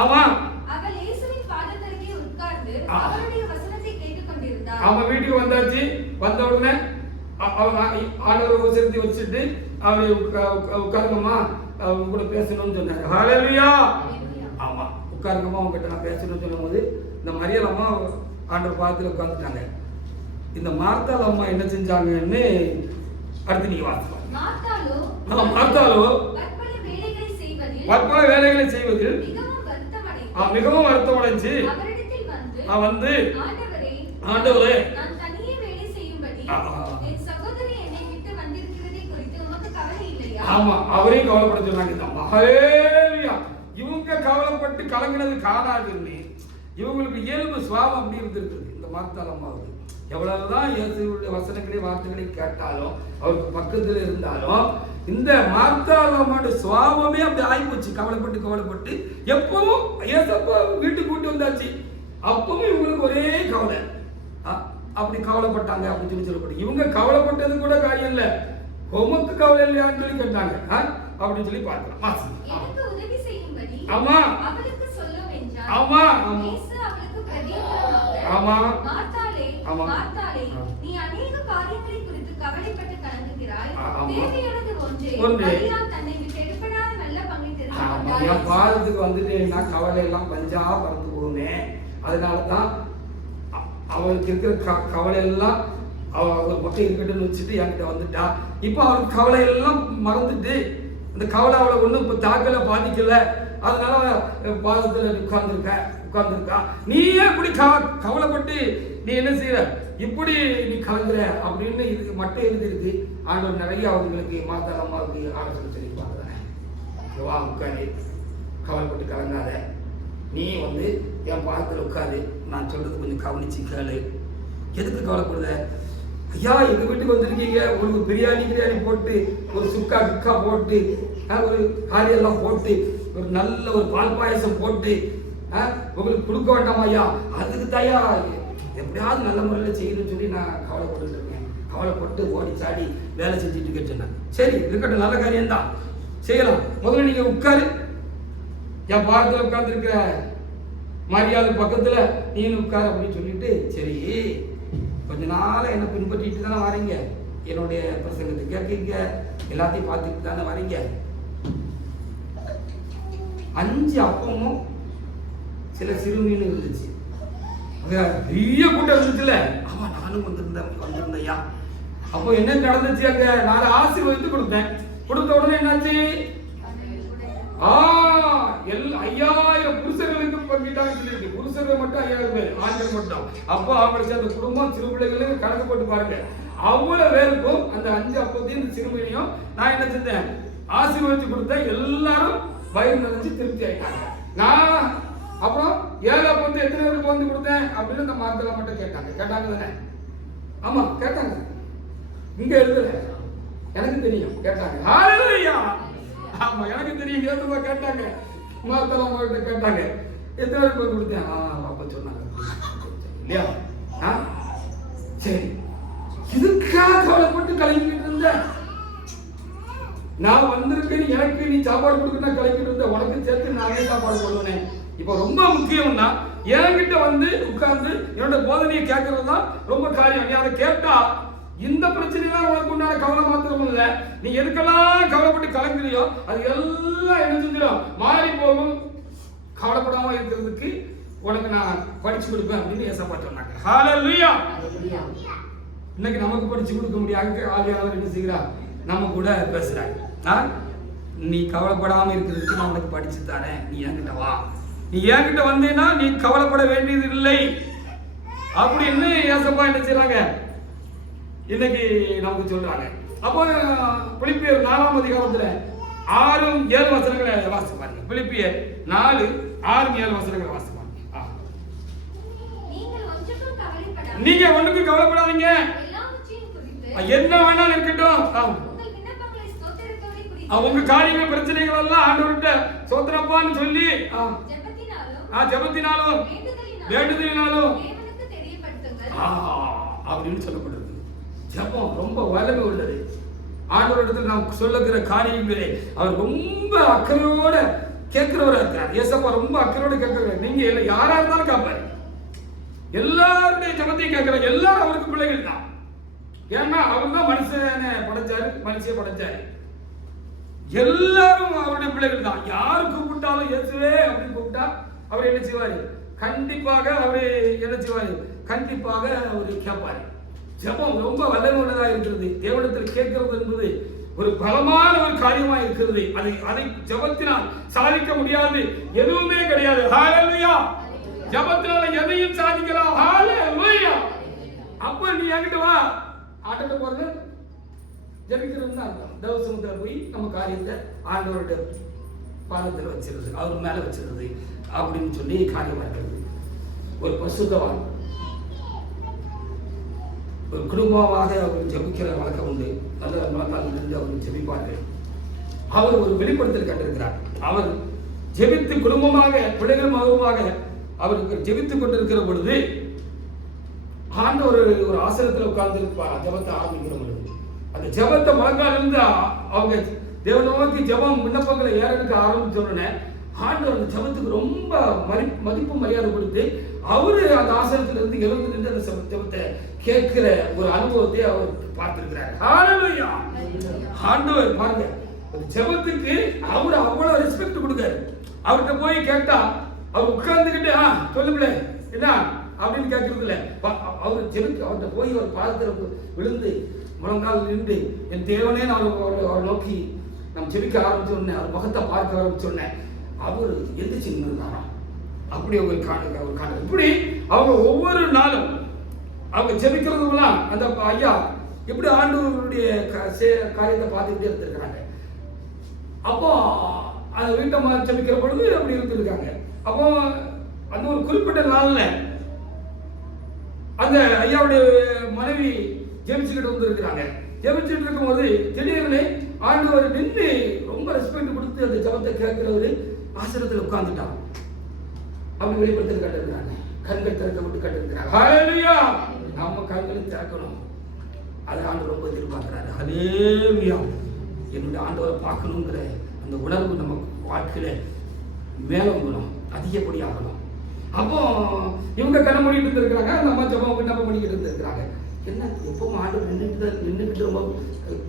ஆமா அவன் வீட்டுக்கு வந்தாச்சு. வந்த உடனே ஆண்டவர் உசரித்து வச்சுட்டு அவரை உட்காருங்கம்மா அவங்க கூட பேசணும்னு சொன்னாரு. ஹல்லேலூயா. ஆமா உட்காருங்கம்மா அவங்க கிட்ட நான் பேசணும்னு சொல்லும் போது இந்த மரியாதை அம்மா ஆண்டவர் பாதத்தில் உட்காந்துட்டாங்க. இந்த மார்த்தாள் அம்மா என்ன செஞ்சாங்கன்னு அடுத்து நீங்க வாசிக்கலாம். மார்த்தாளோ பற்பல வேலைகளை செய்வதில் மிகவும் வருத்தமடைஞ்சு வந்து ஆண்டவரே ஆமா அவரையும் கவலைப்பட சொன்னாங்க. ஹல்லேலூயா. இவங்க கவலைப்பட்டு கலங்கினது காணாதுன்னு இவங்களுக்கு இயல்பு சுவாபம் அப்படி இருந்திருக்குது. இந்த மார்த்தாள் அம்மாவுக்கு எவ்வளவுதான் இயேசுவுடைய வசனங்களை வார்த்தைகளை கேட்டாலும் அவருக்கு பக்கத்தில் இருந்தாலும் இந்த மார்த்தாள் அம்மாவுடைய சுவாபமே அப்படி ஆகிப்போச்சு. கவலைப்பட்டு எப்பவும் ஏசப்பா வீட்டுக்கு கூட்டி வந்தாச்சு. அப்பவும் இவங்களுக்கு ஒரே கவலை. அப்படி கவலைப்பட்டாங்க அப்படின்னு சொல்லி சொல்லப்பட்டு இவங்க கவலைப்பட்டது கூட காரியம் இல்லை, உமக்கு கவலை இல்லையான்னு சொல்லி கேட்டாங்க அப்படின்னு சொல்லி பார்க்கலாம். ஆமா ஆமா ஆமா ஆமா என் பாதத்துக்கு வந்துட்டேன்னா கவலை எல்லாம் பஞ்சா பறந்து போகுமே. அதனாலதான் அவளுக்கு இருக்கிற கவலை எல்லாம் அவர் மட்டும் இருக்கட்டும்னு வச்சுட்டு என்கிட்ட வந்துட்டா. இப்போ அவருக்கு கவலை எல்லாம் மறந்துட்டு இந்த கவலை அவளை ஒன்றும் இப்போ தாக்கல பாதிக்கல. அதனால பாதத்தில் உட்கார்ந்துருக்கா. நீயே இப்படி கவலைப்பட்டு நீ என்ன செய்யற, இப்படி நீ கலங்குற அப்படின்னு இதுக்கு மட்டும் எழுதிருக்கு. ஆண்டவர் நிறைய அவங்களுக்கு மார்த்தாள் அம்மாவுக்கு ஆலோசனை சொல்லியிருப்பாங்க. வா உட்காரு, கவலைப்பட்டு கலங்காத, நீ வந்து என் பாதத்தில் உட்காரு, நான் சொல்றது கொஞ்சம் கவனிச்சு கேளு. எதுக்கு கவலைப்படுத? ஐயா எங்க வீட்டுக்கு வந்திருக்கீங்க, உங்களுக்கு பிரியாணி போட்டு ஒரு சுக்கா போட்டு ஒரு காரியெல்லாம் போட்டு ஒரு நல்ல ஒரு பால் பாயசம் போட்டு உங்களுக்கு கொடுக்க வேண்டாமா ஐயா? அதுக்கு தயா எப்படியாவது நல்ல முறையில் செய்யணும்னு சொல்லி நான் கவலைப்பட்டு இருக்கேன். கவலைப்பட்டு ஓடி சாடி வேலை செஞ்சுட்டு இருக்கேன்னு சொன்னேன். சரி இருக்கட்டும், நல்ல காரியம்தான், செய்யலாம். முதல்ல நீங்க உட்காரு, என் பாதத்தில் உட்கார்ந்துருக்க மரியாதை பக்கத்துல நீ உட்கார் அப்படின்னு சொல்லிட்டு, சரி கொஞ்ச நாள் என்னை பின்பற்றிட்டு தானே வரீங்க, என்னுடைய பிரசங்கத்தை கேட்குறீங்க, எல்லாத்தையும் பார்த்துட்டு தானே வரீங்க. 5 அப்பமும் சில சிறுமீன் இருந்துச்சு. பெரிய கூட்டம் இருந்துச்சுல, ஆமா நானும் வந்திருந்தையா. அப்போ என்ன நடந்துச்சு, அங்க நான் ஆசீர்வதித்து கொடுத்தேன். கொடுத்த உடனே என்னாச்சு, 5000 புருஷர்களுக்கு பங்கிட்டாங்க சொல்லிட்டு, புருஷர்கள் மட்டும் 5000 பேர், ஆண்கள் மட்டும். அப்போ அவங்களுக்கு அந்த குடும்பம் சிறு பிள்ளைகளுக்கு கணக்கு போட்டு பாருங்க, அவ்வளவு பேருக்கும் அந்த 5 அப்பத்தையும் இந்த சிறுமையும் நான் என்ன செஞ்சேன், ஆசீர்வதிச்சு கொடுத்தேன். எல்லாரும் வயிறு நிறைஞ்சு திருப்தி ஆயிட்டாங்க. நான் அப்புறம் 7 அப்பத்தை எத்தனை பேருக்கு வந்து கொடுத்தேன் அப்படின்னு இந்த மார்த்தெல்லாம் மட்டும் கேட்டாங்க தானே? ஆமா கேட்டாங்க, இங்க எழுதுல, எனக்கு தெரியும் கேட்டாங்க. ஹalleluya. ஆமா எனக்கு தெரியும், ஏத்துமா கேட்டாங்க. மார்த்தெல்லாம் மட்டும் கேட்டாங்க, எத்தனை பேருக்கு வந்து கொடுத்தேன்? அப்ப சொன்னாங்க இல்லையா? சரி, இதுக்காக கவலைப்பட்டு கலங்கிட்டு இருந்த, நான் வந்திருக்கேன் எனக்கு நீ சாப்பாடு கொடுக்கணும் கலங்கிட்டு இருந்த, உனக்கு சேர்த்து நானே சாப்பாடு போடுவேன். இப்போ ரொம்ப முக்கியம்னா என்கிட்ட வந்து உட்கார்ந்து என்னோட போதனையை கேட்கறது தான் ரொம்ப காரியம். நீ அதை கேட்டா இந்த பிரச்சனைலாம் உனக்கு உண்டான கவலை மாத்திரம் இல்லை, நீ எதுக்கெல்லாம் கவலைப்பட்டு கலங்குறியோ அது எல்லாம் என்ன செஞ்சிடும், மாறி போகும். கவலைப்படாம இருக்கிறதுக்கு உனக்கு நான் படிச்சு கொடுப்பேன் அப்படின்னு ஏசப்பா சொன்னாங்க. ஹalleluya. இன்னைக்கு நமக்கு படிச்சு கொடுக்க முடியாது, ஆவியானவர் என்ன செய்கிறார், நம்ம கூட பேசுறாங்க. நீ கவலைப்படாம இருக்கிறதுக்கு நான் உனக்கு படிச்சு தரேன், நீ என்கிட்ட வா, நீ என்கிட்ட வந்தீன்னா நீ கவலைப்பட வேண்டியது இல்லை அப்படின்னு ஏசப்பா என்ன செய்றாங்க, இன்னைக்கு நமக்கு சொல்றாங்க. அப்போ பிலிப்பியர் 4ஆம் அதிகாரத்துல 6-7 வசனங்களை வாசிச்சு பாருங்க. பிலிப்பியர் 4:6-7 வசனங்களை வாசிச்சு பாருங்க. நீங்க ஒண்ணுக்கு கவலைப்படாதீங்க, என்ன வேணாலும் இருக்கட்டும், உங்க காரியங்கள் பிரச்சனைகள் எல்லாம் ஆண்டவர்கிட்ட சோத்திரப்பான்னு சொல்லி ஜெபத்தினாலும் வேண்டுதலினாலும் அப்படின்னு சொல்லப்படுது. ஜெபம் ரொம்ப வல்லமை உள்ளது. ஆண்டவரிடத்தில் நாம் சொல்லுகிற காரியங்களே அவர் ரொம்ப அக்கறையோட கேட்கிறவரா இருக்கிறார். ஏசப்பா ரொம்ப அக்கறையோட கேட்கிறார். நீங்க யாரா இருந்தாலும் காப்பாரு, எல்லாருடைய ஜெபத்தையும் கேட்கிறார். எல்லாரும் அவருக்கு பிள்ளைகள் தான். ஏன்னா அவர் தான் மனுஷனை படைச்சாரு, மனுஷியை படைச்சாரு. எல்லாரும் அவருடைய பிள்ளைகள் தான். யாரு கூப்பிட்டாலும் இயேசுவே அப்படின்னு கூப்பிட்டா அவர் என்ன செய்வாரு, கண்டிப்பாக அவரு என்ன செய்வாரு, கண்டிப்பாக அவரு கேட்பாரு. ஜெபம் ரொம்ப வல்லமை உள்ளதா இருக்கிறது. தேவனிடத்தில் கேட்கிறது என்பது ஒரு பலமான ஒரு காரியமா இருக்கிறது. அதை ஜெபத்தினால் சாதிக்க முடியாது, எதுவுமே கிடையாது. ஹalleluya. ஜெபத்தினால எதையும் சாதிக்கலாம். ஹalleluya. அப்ப நீ என்கிட்ட வா, ஆட்டத்தை போறது ஜெபிக்கிறது தான் அர்த்தம். தேவசமத்துல போய் நம்ம காரியத்தை ஆண்டவருடைய பாதத்தில் வச்சிருது, அவர் மேல வச்சிருது அப்படின்னு சொல்லி காரியமா இருக்கிறது. ஒரு பரிசுத்தவான் ஒரு குடும்பமாக அவர் ஜெபிக்கிற வழக்கம் உண்டு. நல்ல நாள் இருந்து அவர் ஜெபிப்பார்கள். அவர் ஒரு வெளிப்படுத்தல் கண்டிருக்கிறார். அவர் ஜெபித்து குடும்பமாக பிள்ளைகளும் அவருமாக அவருக்கு ஜெபித்துக் கொண்டிருக்கிற பொழுது ஆண்டவர் ஒரு ஆசனத்தில் உட்கார்ந்து இருப்பார். ஜெபத்தை ஆரம்பிக்கிற பொழுது அந்த ஜெபத்தை முழங்கால இருந்து அவங்க தேவனை நோக்கி ஜெபம் விண்ணப்பங்களை ஏறதுக்கு ஆரம்பிச்ச உடனே ஆண்டவர் அந்த ஜெபத்துக்கு ரொம்ப மதிப்பு மரியாதை கொடுத்து அவரு அந்த ஆசனத்துல இருந்து எழுந்து நின்று அந்த ஜெபத்தை கேட்கிற ஒரு அனுபவத்தை அவர் பார்த்திருக்கிறார். ஹalleluya. ஆண்டவர் பாருங்க, ஜெபத்துக்கு அவர் அவ்வளவு ரெஸ்பெக்ட் கொடுக்காரு. அவர்கிட்ட போய் கேட்டா அவர் உட்கார்ந்துக்கிட்டு சொல்லுங்களே என்ன அப்படின்னு கேட்கறது இல்லை. அவர் ஜெபிக்க அவர்கிட்ட போய் ஒரு பாதத்தில் விழுந்து முழங்கால் நின்று என் தேவனே நான் அவரை நோக்கி நம்ம ஜெபிக்க ஆரம்பிச்ச உடனே அவர் முகத்தை பார்க்க ஆரம்பிச்ச உடனே அவர் எந்திரிச்சு நின்றுதாராம். அப்படி அவங்க காண இப்படி அவங்க ஒவ்வொரு நாளும் அவங்க ஜெபிக்கிறதுலாம் அந்த ஐயா எப்படி ஆண்டவருடைய காரியத்தை பார்த்துக்கிட்டே இருந்திருக்கிறாங்க. அப்போ அந்த வீட்டை ஜெபிக்கிற பொழுது அப்படி இருந்திருக்காங்க. அப்போ அந்த ஒரு குறிப்பிட்ட நாள்ல அந்த ஐயாவுடைய மனைவி ஜெபிச்சுக்கிட்டு வந்திருக்கிறாங்க. ஜெபிச்சுட்டு இருக்கும்போது திடீர்னு ஆண்டவர் நின்று ரொம்ப ரெஸ்பெக்ட் கொடுத்து அந்த ஜெபத்தை கேட்கிறவரு ஆசனத்தில் உட்கார்ந்துட்டாங்க. அவங்க வெளிப்படுத்தி கண்டிருக்கிறாங்க. கண்கள் திறக்கப்பட்டு கண்டிருக்கிறாங்க. ஹalleluya. நம்ம கண்களை திறக்கணும். அதை ஆண்டவர் ரொம்ப எதிர்பார்க்கிறாரு. ஹalleluya. என்னுடைய ஆண்டவரை பார்க்கணுங்கிற அந்த உணர்வு நம்ம வாழ்க்கையில மேலோங்கணும், அதிகப்படியாகணும். அப்போ இவங்க கண்ண மூடிட்டு இருந்திருக்கிறாங்க, அந்த அம்மா ஜபம் விண்ணப்பம் பண்ணிக்கிட்டு இருந்திருக்கிறாங்க. என்ன எப்பவும் ஆண்டு நின்றுட்டு ரொம்ப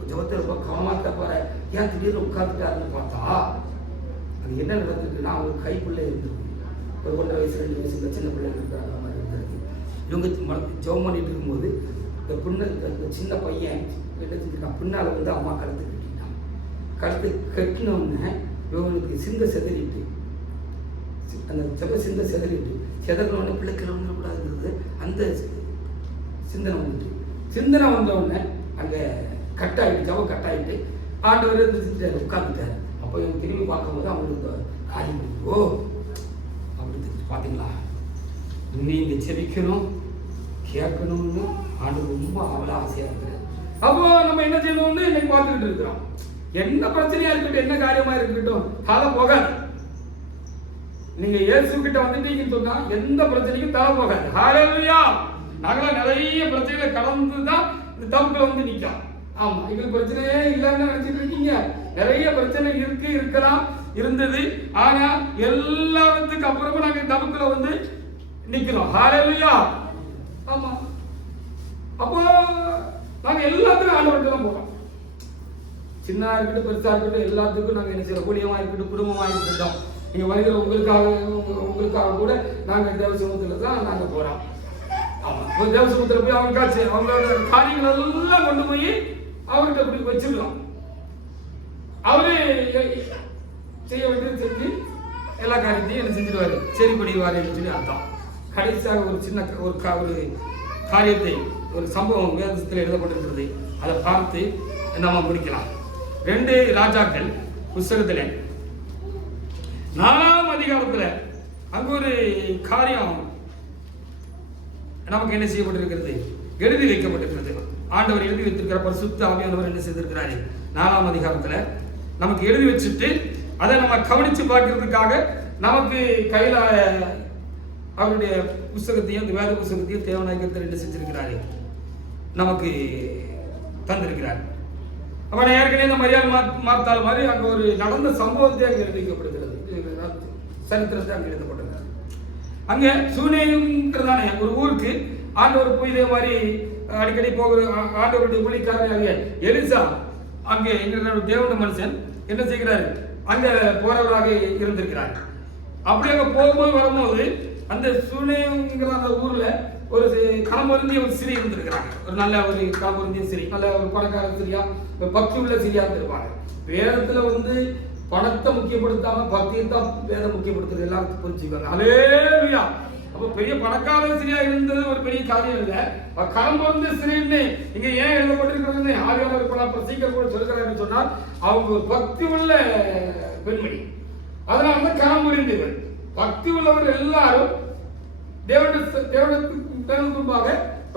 ஜபத்தை ரொம்ப கவனமாக தப்பாரு, ஏன் திடீர்னு உட்காந்துட்டாருன்னு பார்த்தா அது என்ன நடந்திருக்குன்னா அவங்க கைக்குள்ளே இருந்திருக்கு. ஒரு 1.5 வயசு 2 வயசுல சின்ன பிள்ளைங்க இருக்கிறாங்க மாதிரி இருந்திருக்கு. இவங்க ஜபம் பண்ணிட்டு இருக்கும்போது இந்த சின்ன பையன் என்ன செஞ்சிருக்கான், பின்னால் வந்து அம்மா கழுத்து கட்டிட்டான். கழுத்து கட்டினோடனே இவங்களுக்கு சிந்தை செதறிட்டு, அந்த ஜப சிந்தை செதறினோடனே பிள்ளை கிளம்பிடக்கூடாதுங்கிறது அந்த சிந்தனை வந்துட்டு, சிந்தனை வந்தவுடனே அங்கே கட்டாயிட்டு, ஜபம் கட்டாயிட்டு ஆண்டவர் உட்காந்துட்டார். அப்போ இவங்க திரும்பி பார்க்கும்போது அவங்களுக்கு காரியம் ஓ அப்படின்னு பார்த்தீங்களா, நீங்க செபிக்கணும் கேட்கணும்னு ஆண்டவர் ரொம்ப அவ்வளோ ஆசையாக இருக்கிறார். அப்போ நம்ம என்ன செய்யணும்னு இன்னைக்கு பார்த்துக்கிட்டு இருக்கிறோம். என்ன பிரச்சனையா இருக்கட்டும், என்ன காரியமா இருக்கட்டும், தலை போகாது. நீங்க இயேசு கிட்ட வந்துட்டீங்கன்னு சொன்னா எந்த பிரச்சனைக்கும் தலை போகாது. ஹல்லேலூயா. நாங்களாம் நிறைய பிரச்சனைகளை கடந்து தான் இந்த தப்புல வந்து நிற்கும். ஆமா, எங்களுக்கு பிரச்சனையே இல்லைன்னு நினைச்சிட்டு இருக்கீங்க. நிறைய பிரச்சனை இருக்கலாம், இருந்தது. ஆனா எல்லாத்துக்கு அப்புறமா நாங்க தப்புல வந்து நிக்கிறோம். ஹல்லேலூயா. ஆமா, அப்போ நாங்க எல்லாத்துக்கும் ஆண்டவர்கிட்ட தான் போறோம். சின்ன இருக்கட்டும் பெருசா இருக்கட்டும் எல்லாத்துக்கும் நாங்க என்ன செய்யறோம், ஊழியமா இருக்கட்டும் குடும்பமா இருக்கட்டும், நீங்க வருகிற உங்களுக்காக கூட நாங்க தேவசமூகத்துல தான் நாங்க போறோம். ஆமா, தேவசமூகத்துல போய் அவங்களோட காரியங்கள் எல்லாம் கொண்டு போய் அவர்கிட்ட அப்படி வச்சிருக்கோம். அவரே செய்ய வேண்டியது செஞ்சு எல்லா காரியத்தையும் என்ன செஞ்சிருவாரு, சரி பண்ணிடுவாருன்னு சொல்லி அர்த்தம். கடைசியாக ஒரு சின்ன ஒரு காரியத்தை, ஒரு சம்பவம் வேதத்தில் எழுதப்பட்டிருக்கிறது, அதை பார்த்து நம்ம முடிக்கலாம். 2 ராஜாக்கள் புஸ்தகத்தில் 4ஆம் அதிகாரத்தில் அங்கு ஒரு காரியம் நமக்கு என்ன செய்யப்பட்டிருக்கிறது, எழுதி வைக்கப்பட்டிருக்கிறது. ஆண்டவர் எழுதி வைத்திருக்கிற பரிசுத்த ஆவியானவர் என்ன செய்திருக்கிறாரு, 4ஆம் அதிகாரத்தில் நமக்கு எழுதி வச்சுட்டு அதை நம்ம கவனிச்சு பார்க்கறதுக்காக நமக்கு கையில அவருடைய புஸ்தகத்தையும் இந்த வேத புஸ்தகத்தையும் தேவநாயகத்தில் என்ன செஞ்சிருக்கிறாரு, நமக்கு தந்திருக்கிறார். அப்ப நான் ஏற்கனவே இந்த மரியாதை மார்த்தாள் மாதிரி அங்க ஒரு நடந்த சம்பவத்தை அங்கே எழுதிக்கப்படுகிறது, சரித்திரத்தை அங்கே எழுதப்பட்டிருக்கிறது. அங்க சூனேங்கிறதான ஒரு ஊருக்கு ஆண்டவர் போய் இதே மாதிரி அடிக்கடி போகிற ஆண்டவருடைய ஊழியக்காரர் எலிசா அங்கே எங்களோட தேவனுடைய மனுஷன் என்ன செய்கிறாரு, அங்க போறவராக இருந்திருக்கிறார். அப்படி அங்க போகும்போது வரும்போது அந்த சூனேங்கிற அந்த ஊர்ல ஒரு களமருந்திய ஒரு சிறி இருந்திருக்கிறாங்க. ஒரு நல்ல ஒரு களமருந்திய சிறி, நல்ல ஒரு பணக்கார சிரியா, பக்தி உள்ள சிரியா இருந்திருப்பாங்க. வேதத்துல வந்து பணத்தை முக்கியப்படுத்தாம பக்தியை தான் வேதம் முக்கியப்படுத்துறது, எல்லாருக்கும் புரிஞ்சுக்காங்க. ஹல்லேலூயா. அப்ப பெரிய பணக்கார சிரியா இருந்தது ஒரு பெரிய காரியம் இல்லை. களமருந்த சிறின்னு இங்க ஏன் எழுதப்பட்டிருக்கிறது, ஆவியானவர் பல பிரசீகர் கூட சொல்கிறார் சொன்னால் அவங்க ஒரு பக்தி உள்ள பெண்மணி. அதனாலதான் களமருந்தவர். பக்தி உள்ளவர் எல்லாரும் தேவனுக்கு முன்பாக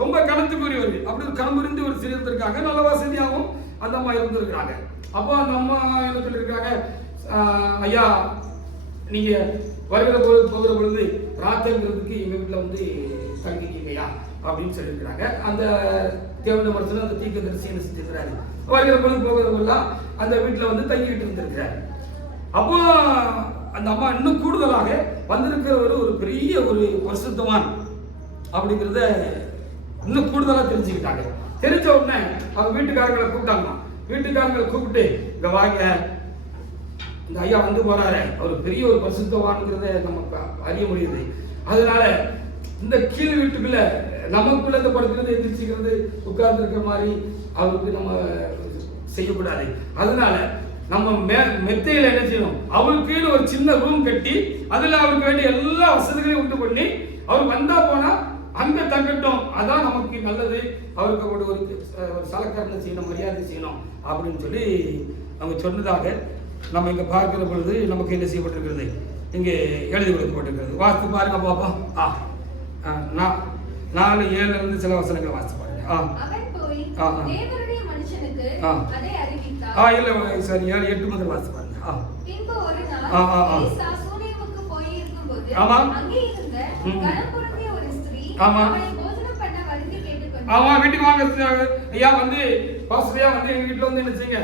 ரொம்ப கணத்துக்குரியவர்கள். அப்படி ஒரு களமருந்து ஒரு சிறிய இருந்திருக்காங்க, நல்ல வசதியாகவும் அந்த அம்மா இருந்திருக்கிறாங்க. அப்போ அந்த அம்மா என்ன சொல்லியிருக்காங்க, ஐயா நீங்க வருகிற போகிற பொழுது ராத்திரிங்கிறதுக்கு எங்க வீட்டுல வந்து தங்கிக்கீங்கய்யா அப்படின்னு சொல்லியிருக்கிறாங்க. அந்த தேவனுடைய மனுஷன் அந்த தீர்க்கதரிசி என்ன செஞ்சிருக்கிறாரு, வருகிற பொழுது போகிறவங்கெல்லாம் அந்த வீட்டுல வந்து தங்கிக்கிட்டு இருந்திருக்கிறாரு. அப்போ அந்த அம்மா இன்னும் கூடுதலாக வந்திருக்கிறவர் ஒரு பெரிய ஒரு பரிசுத்தவான் அப்படிங்கிறத இன்னும் கூடுதலா தெரிஞ்சுக்கிட்டாங்க. தெரிஞ்ச உடனே அவங்க வீட்டுக்காரங்களை கூப்பிட்டாங்க. வீட்டுக்காரங்களை கூப்பிட்டு இங்க வாங்க, இந்த ஐயா வந்து போறாரு, அவர் பெரிய ஒரு பரிசுத்தவான்ங்கிறத நமக்கு அறிய முடியுது. அதனால இந்த கீழ் வீட்டுக்குள்ள நமக்குள்ள இந்த படுக்கிறது எந்திரிச்சுக்கிறது உட்கார்ந்து இருக்கிற மாதிரி அவருக்கு நம்ம செய்யக்கூடாது. அதனால நம்ம மெத்தையில என்ன செய்யணும், அவருக்கு ஒரு சின்ன ரூம் கட்டி அதுல அவருக்கு வேண்டிய எல்லா வசதிகளையும் உண்டு பண்ணி அவர் வந்தா போனா அங்க தங்கட்டும், அதான் நமக்கு நல்லது. அவருக்கு ஒரு சலக்கரணை செய்யணும், மரியாதை செய்யணும் அப்படின்னு சொல்லி அவங்க சொன்னதாக நம்ம இங்க பார்க்கிற பொழுது நமக்கு என்ன செய்யப்பட்டிருக்கிறது, இங்கே எழுதி கொடுக்கப்பட்டிருக்கிறது. வாசித்து பாருங்க பாப்போம். 4:7 சில வசனங்களை வாசித்து பாருங்க. இல்ல சரி 7-8 முதல் வாசித்து பாருங்க. ஆமா ஆமா ஆமா, வீட்டுக்கு வாங்க ஐயா, வந்து வசதியா வந்து எங்க வீட்டுல வந்து என்ன செய்யுங்க,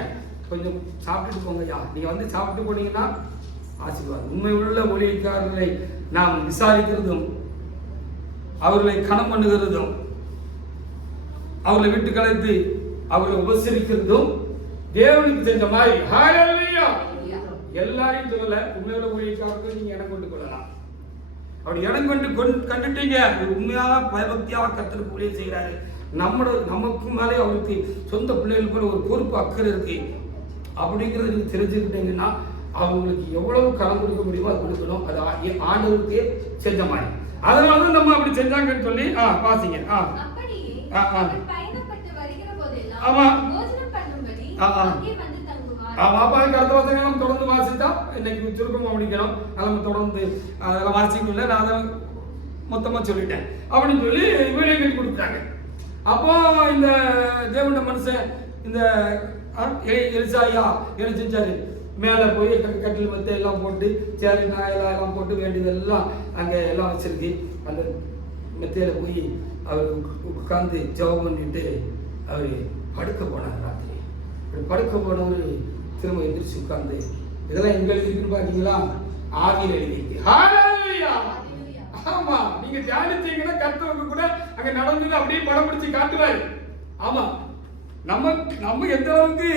கொஞ்சம் சாப்பிட்டுட்டு போங்க ஐயா. நீங்க வந்து சாப்பிட்டு போனீங்கன்னா ஆசீர்வாதம். உண்மை உள்ள ஊழியக்காரர்களை நாம் விசாரிக்கிறதும் அவர்களை கனம் பண்ணுகிறதும் அவர்களை விட்டு கலைத்து அவர்களை உபசரிக்கிறதும் தேவனுக்கு செஞ்ச மாதிரி. ஹல்லேலூயா. எல்லாரையும் சொல்லல, உண்மையுள்ள ஊழியக்காரர்கள் நீங்க இடம் கொண்டு கொள்ளலாம். அப்படி இடம் கண்டுட்டீங்க, உண்மையாக பயபக்தியாக கர்த்தருக்கு ஊழியம் செய்கிறாரு. நமக்கு மேலே அவருக்கு சொந்த பிள்ளைகளுக்கு மேலே ஒரு பொறுப்பு அக்கறை இருக்கு அப்படிங்கிறது நீங்க தெரிஞ்சுக்கிட்டீங்கன்னா அவங்களுக்கு எவ்வளவு கடன் கொடுக்க முடியுமோ அது கொடுக்கணும். அது ஆண்டவருக்கு செஞ்ச மாதிரி. அதனால நம்ம அப்படி செஞ்சாங்கன்னு சொல்லி வாசிங்க. ஆமா ஆமா. அப்ப அதுக்கு அடுத்த வருஷங்கள் நம்ம தொடர்ந்து வாசித்தா இன்னைக்கு சுருக்கமாக முடிக்கணும். நம்ம தொடர்ந்து அதெல்லாம் வாசிக்கல, நான் அதை மொத்தமா சொல்லிட்டேன் அப்படின்னு சொல்லி வேலைகள் கொடுத்தாங்க. அப்போ இந்த தேவண்ட மனுஷன் இந்த எலிசாயா என்ன செஞ்சாரு, மேலே போய் கட்டில் மெத்த எல்லாம் போட்டு சேரி நாயெல்லாம் எல்லாம் போட்டு வேண்டியதெல்லாம் அங்கே எல்லாம் வச்சிருக்கு. அந்த மெத்தையில் போய் அவர் உட்காந்து ஜெபம் பண்ணிட்டு அவர் படுக்க போனார். ராத்திரி இப்படி படுக்க போனவர் திரும்ப எந்திரிச்சு உட்கார்ந்து, இதெல்லாம் எங்க எழுதிருக்குன்னு பாத்தீங்களா? ஆவியில் எழுதிருக்கு. ஆமா, நீங்க தியானிச்சீங்கன்னா கர்த்தருக்கு கூட அங்க நடந்தது அப்படியே படம் பிடிச்சு காட்டுவாரு. ஆமா, நம்ம எந்த அளவுக்கு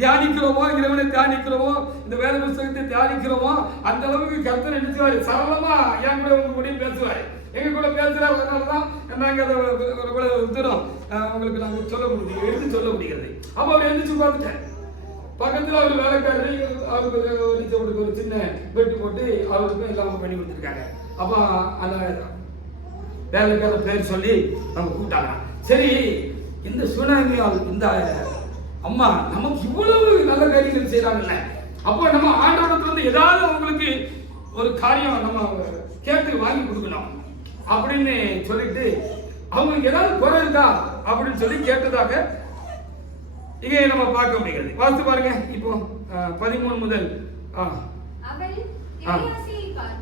தியானிக்கிறோமோ, இறைவனை தியானிக்கிறோமோ, இந்த வேத புத்தகத்தை தியானிக்கிறோமோ, அந்த அளவுக்கு கர்த்தர் நினைச்சுவாரு. சரளமா என் கூட உங்க கூட பேசுவாரு, எங்க கூட பேசுறாரு. அதனாலதான் நாங்க அதை உத்தரம் உங்களுக்கு நாங்க சொல்ல முடியும், எடுத்து சொல்ல முடிகிறது. அப்ப அவர் எழுந்திரிச்சு பார்த்துட்டேன். பக்கத்துல ஒரு வேலைக்காரரு அவருக்கு ஒரு சின்ன பெட்டு போட்டு அவருக்கும் எல்லாம் பண்ணி கொடுத்துருக்காங்க. அப்ப அந்த வேலைக்காரர் பேர் சொல்லி அவங்க கூப்பிட்டாங்க. சரி, இந்த சுனாமியால் இந்த அம்மா நமக்கு இவ்வளவு நல்ல காரியங்கள் செய்யறாங்கல்ல, அப்போ நம்ம ஆண்டவரத்துல இருந்து ஏதாவது அவங்களுக்கு ஒரு காரியம் நம்ம கேட்டு வாங்கி கொடுக்கணும் அப்படின்னு சொல்லிட்டு அவங்களுக்கு ஏதாவது குறை இருக்கா அப்படின்னு சொல்லி கேட்டதாக இங்கே நம்ம பார்க்க முடிகிறது. வாசித்து பாருங்க. இப்போ 13 முதல்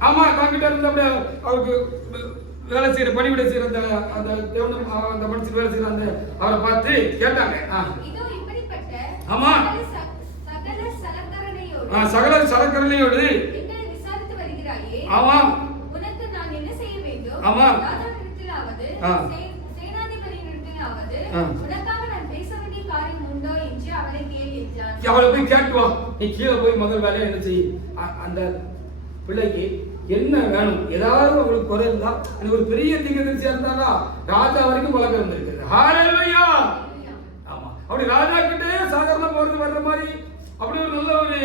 ஆமா தாங்கிட்ட இருந்து அப்படியே அவருக்கு வேலை செய்யற பணிவிடை செய்யற அந்த அந்த மனுஷன் வேலை செய்யற அந்த அவரை பார்த்து கேட்டாங்க. ஆமா, சகல சலக்கரணையோடு ஆமா ஆமா அவளை போய் கேட்டுவா, நீ கீழே போய் முதல் வேலையை என்ன செய்ய, அந்த பிள்ளைக்கு என்ன வேணும், ஏதாவது அவங்களுக்கு குறை இருந்தா, எனக்கு ஒரு பெரிய தீர்க்கதரிசியா இருந்தாரா ராஜா வரைக்கும் வழக்கம் இருந்திருக்கிறது. ஹல்லேலூயா. ஆமா, அப்படி ராஜா கிட்டே சாதாரண போறது வர்ற மாதிரி அப்படி ஒரு நல்ல ஒரு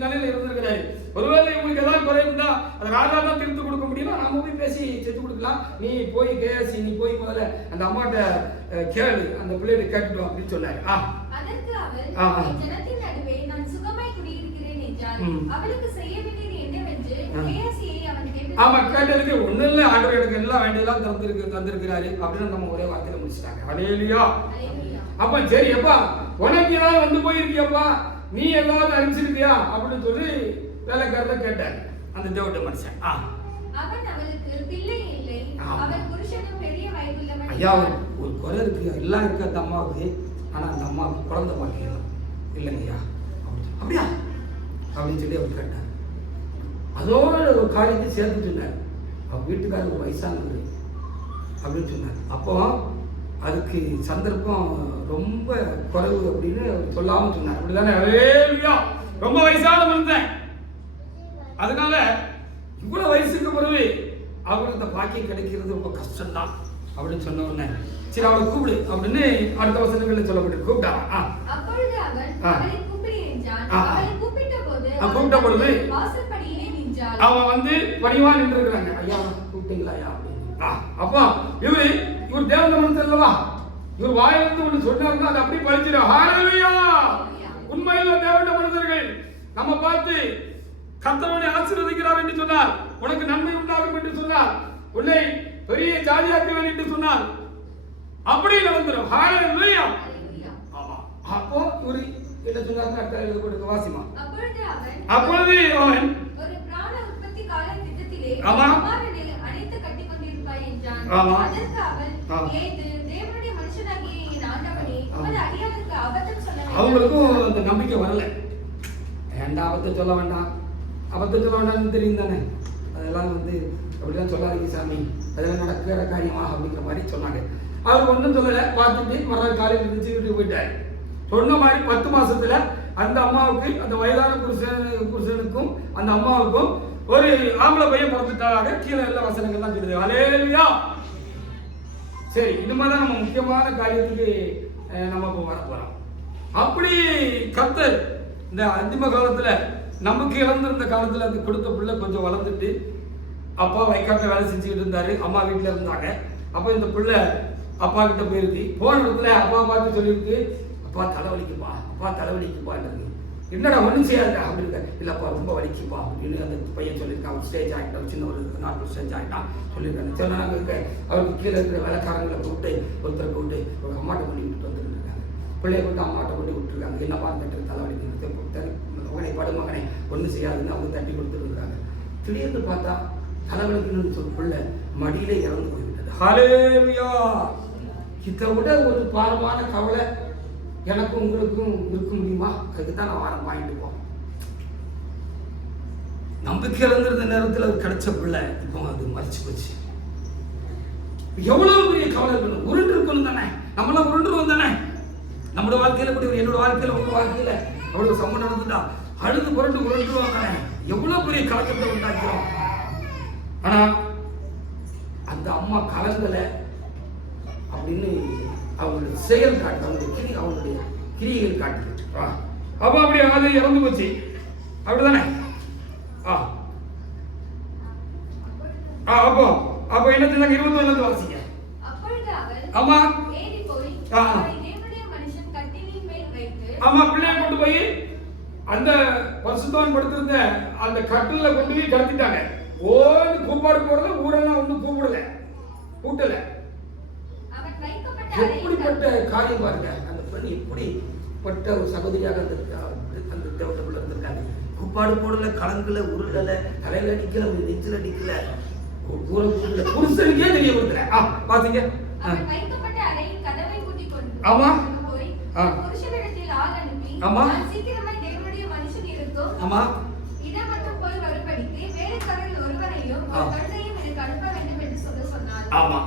நிலையில இருந்திருக்கிறாரு. ஒருவேளை உங்களுக்கு ஏதாவது குறை இருந்தா அது ராஜா தான் திருத்து கொடுக்க முடியுமா, நாம போய் பேசி செத்து கொடுக்கலாம். நீ போய் கேசி, நீ போய் முதல்ல அந்த அம்மாட்ட கேளு, அந்த பிள்ளைகிட்ட கேட்டுட்டோம் அப்படின்னு சொன்னாரு. ஆமா, கேட்டதுக்கு ஒண்ணு இல்ல, ஆண்டவர் எனக்கு எல்லாம் வேண்டியதெல்லாம் தந்திருக்கிறாரு அப்படின்னு நம்ம ஒரே வார்த்தையில முடிச்சிட்டாங்க. ஹல்லேலூயா. அப்ப சரி, அப்பா உனக்கு ஏதாவது வந்து போயிருக்கியப்பா, நீ ஏதாவது அறிஞ்சிருக்கியா அப்படின்னு சொல்லி வேலைக்காரத கேட்டார் அந்த தேவட்ட மனுஷன். ஐயா, ஒரு குறை இருக்கு, எல்லாம் இருக்கு அந்த அம்மாவுக்கு, ஆனா அந்த அம்மாவுக்கு குழந்தை பாக்கியம் இல்லைங்கய்யா. அப்படியா அப்படின்னு சொல்லி அவர் கேட்டார். அதோட ஒரு காரியத்தை சேர்த்து சொன்னார், அவர் வீட்டுக்காரர் ஒரு வயசானது அப்படின்னு சொன்னார். அப்போ அதுக்கு சந்தர்ப்பம் ரொம்ப குறைவு அப்படின்னு அவர் சொல்லாம சொன்னார். அப்படிதானே? ஹல்லேலூயா. ரொம்ப வயசான மனுஷன், அதனால இவ்வளவு வயசுக்கு பிறகு அவருக்கு அந்த பாக்கியம் கிடைக்கிறது ரொம்ப கஷ்டம்தான் அப்படின்னு சொன்ன உடனே சரி அவளை கூப்பிடு அப்படின்னு அடுத்த வசனங்கள்ல சொல்லப்பட்டு கூப்பிட்டாங்க. கூப்பிட்ட பொழுது அவன் வந்து பணிவா நின்று இருக்கிறாங்க. ஐயா கூப்பிட்டீங்களா ஐயா அப்படின்னு. அப்போ இவர் தேவன மனுஷன் அல்லவா, இவர் வாயிலிருந்து ஒன்று சொன்னாருன்னா அது அப்படியே பழிச்சிடும். ஹல்லேலூயா. உண்மையில தேவன மனிதர்கள் நம்ம பார்த்து கர்த்தரை ஆசீர்வதிக்கிறார் என்று சொன்னார், உனக்கு நன்மை உண்டாகும் என்று சொன்னார், உன்னை பெரிய ஜாதியாக்குவேன் என்று சொன்னார், அப்படி நடந்துரும். ஹல்லேலூயா. ஆமா. அப்போ இவர் என்ன சொன்னார்? கர்த்தரை கொடுக்க வாசிமா. அப்பொழுது அவன் ஒரு பிராண உற்பத்தி கால திட்டத்திலே அமாரனில் அனைத்து கட்டி கொண்டிருப்பாய் என்றான். அதற்கு அவன் ஏது தேவனுடைய மனுஷனாகிய என் ஆண்டவனே, உமது அடியாருக்கு அபத்தம் சொல்ல வேண்டாம். அவங்களுக்கும் அந்த நம்பிக்கை வரல. ஏண்டா அபத்தம் சொல்ல வேண்டாம், அபத்தம் சொல்ல வேண்டாம்னு தெரியும் தானே, அதெல்லாம் வந்து அப்படிலாம் சொல்லாதீங்க சாமி, அதெல்லாம் நடக்கிற காரியமா அப்படிங்கிற மாதிரி சொன்னாங்க. அவர் ஒன்றும் சொல்லலை, பார்த்துட்டு மறுநாள் காலையில் இருந்துச்சு வீட்டுக்கு போயிட்டார். சொன்ன மாதிரி 10 மாசத்துல அந்த அம்மாவுக்கு, அந்த வயதான புருஷனுக்கும் அந்த அம்மாவுக்கும் ஒரு ஆம்பளை பையன் பிறந்துட்டாங்க. கீழே எல்லா வசனங்கள்லாம் சொல்லுது. ஹல்லேலூயா. சரி, இனிமே தான் நம்ம முக்கியமான காரியத்துக்கு நம்ம இப்போ வர போறோம். அப்படி கர்த்தர் இந்த அந்திம காலத்துல நமக்கு இழந்திருந்த காலத்துல அந்த கொடுத்த பிள்ளை கொஞ்சம் வளர்ந்துட்டு, அப்பா வயக்காட்டில் வேலை செஞ்சுக்கிட்டு இருந்தாரு, அம்மா வீட்டில் இருந்தாங்க. அப்போ இந்த பிள்ளை அப்பா கிட்ட போயிருக்கு. போன இடத்துல அப்பா பார்த்து சொல்லியிருக்கு, அப்பா தலைவலிக்குப்பா, அப்பா தலைவலிக்குப்பான்னு. என்னடா ஒன்றும் செய்யாதுடா அப்படின்னு. இல்லைப்பா ரொம்ப வலிக்குப்பா அப்படின்னு அந்த பையன் சொல்லியிருக்கான். ஒரு ஸ்டேஜ் ஆகிட்டான், சின்ன ஒரு 40 ஸ்டேஜ் ஆகிட்டான் சொல்லியிருக்காங்க. சில நாங்கள் இருக்க அவருக்கு கீழே இருக்கிற வேலைக்காரங்களை கூப்பிட்டு ஒருத்தரை கூப்பிட்டு ஒரு அம்மாட்ட கொண்டு விட்டுட்டு வந்துருக்காங்க. பிள்ளைய கூட்டு அம்மாட்ட கொண்டு விட்டுருக்காங்க. என்னப்பா கட்டுறது தலைவலிக்கு, மகனை படுமகனை ஒன்றும் செய்யாதுன்னு அவங்க தட்டி கொடுத்துருக்காங்க. திடீர்னு பார்த்தா தலைவலிக்கணும்னு சொல்ல பிள்ளை மடியிலே இறந்து போய்விட்டது. ஹல்லேலூயா. இதை விட ஒரு பாரமான கவலை எனக்கும் உங்களுக்கும் இருக்க முடியுமா? அதுக்கு தான் நான் வாரம் வாங்கிட்டு போவோம். நம்பிக்கை இழந்திருந்த நேரத்தில் அது கிடைச்ச பிள்ளை இப்போ அது மறைச்சு போச்சு. எவ்வளவு பெரிய கவலை இருக்கணும், உருண்டு இருக்கணும் தானே. நம்மளாம் உருண்டுருவோம் தானே. நம்மளோட வாழ்க்கையில கூட என்னோட வாழ்க்கையில உங்க வாழ்க்கையில அவ்வளவு சம்பவம் நடந்துட்டா அழுது புரண்டு உருண்டுருவோம் தானே. எவ்வளவு பெரிய கலக்கத்தை உண்டாக்கிறோம். ஆனா அந்த அம்மா கலங்கலை அப்படின்னு அவங்களுடைய செயல் காட்டு, அவங்களுடைய கிரியைகள் காட்டு. அப்ப அப்படி அது இறந்து போச்சு, அப்படிதானே? அப்போ அப்ப என்ன சொன்னாங்க? 21 வாசிங்க. ஆமா ஆமா, பிள்ளைய கொண்டு போய் அந்த பரிசுத்தவான் படுத்திருந்த அந்த கட்டில கொண்டு போய் கடத்திட்டாங்க. ஓடு கூப்பாடு போடல, ஊரெல்லாம் ஒன்றும் கூட்டல. எப்படிப்பட்ட காரியம் பாருங்க. அந்த பெண் எப்படிப்பட்ட ஒரு சகோதரியாக அந்த தேவத்துக்குள்ள இருந்திருக்காங்க. கூப்பாடு போடல, கலங்கல, உருளல, தலையில அடிக்கல, நெஞ்சில அடிக்கல, புருஷனுக்கே தெரியப்படுத்தல. பாத்தீங்க? ஆமா ஆமா ஆமா ஆமா.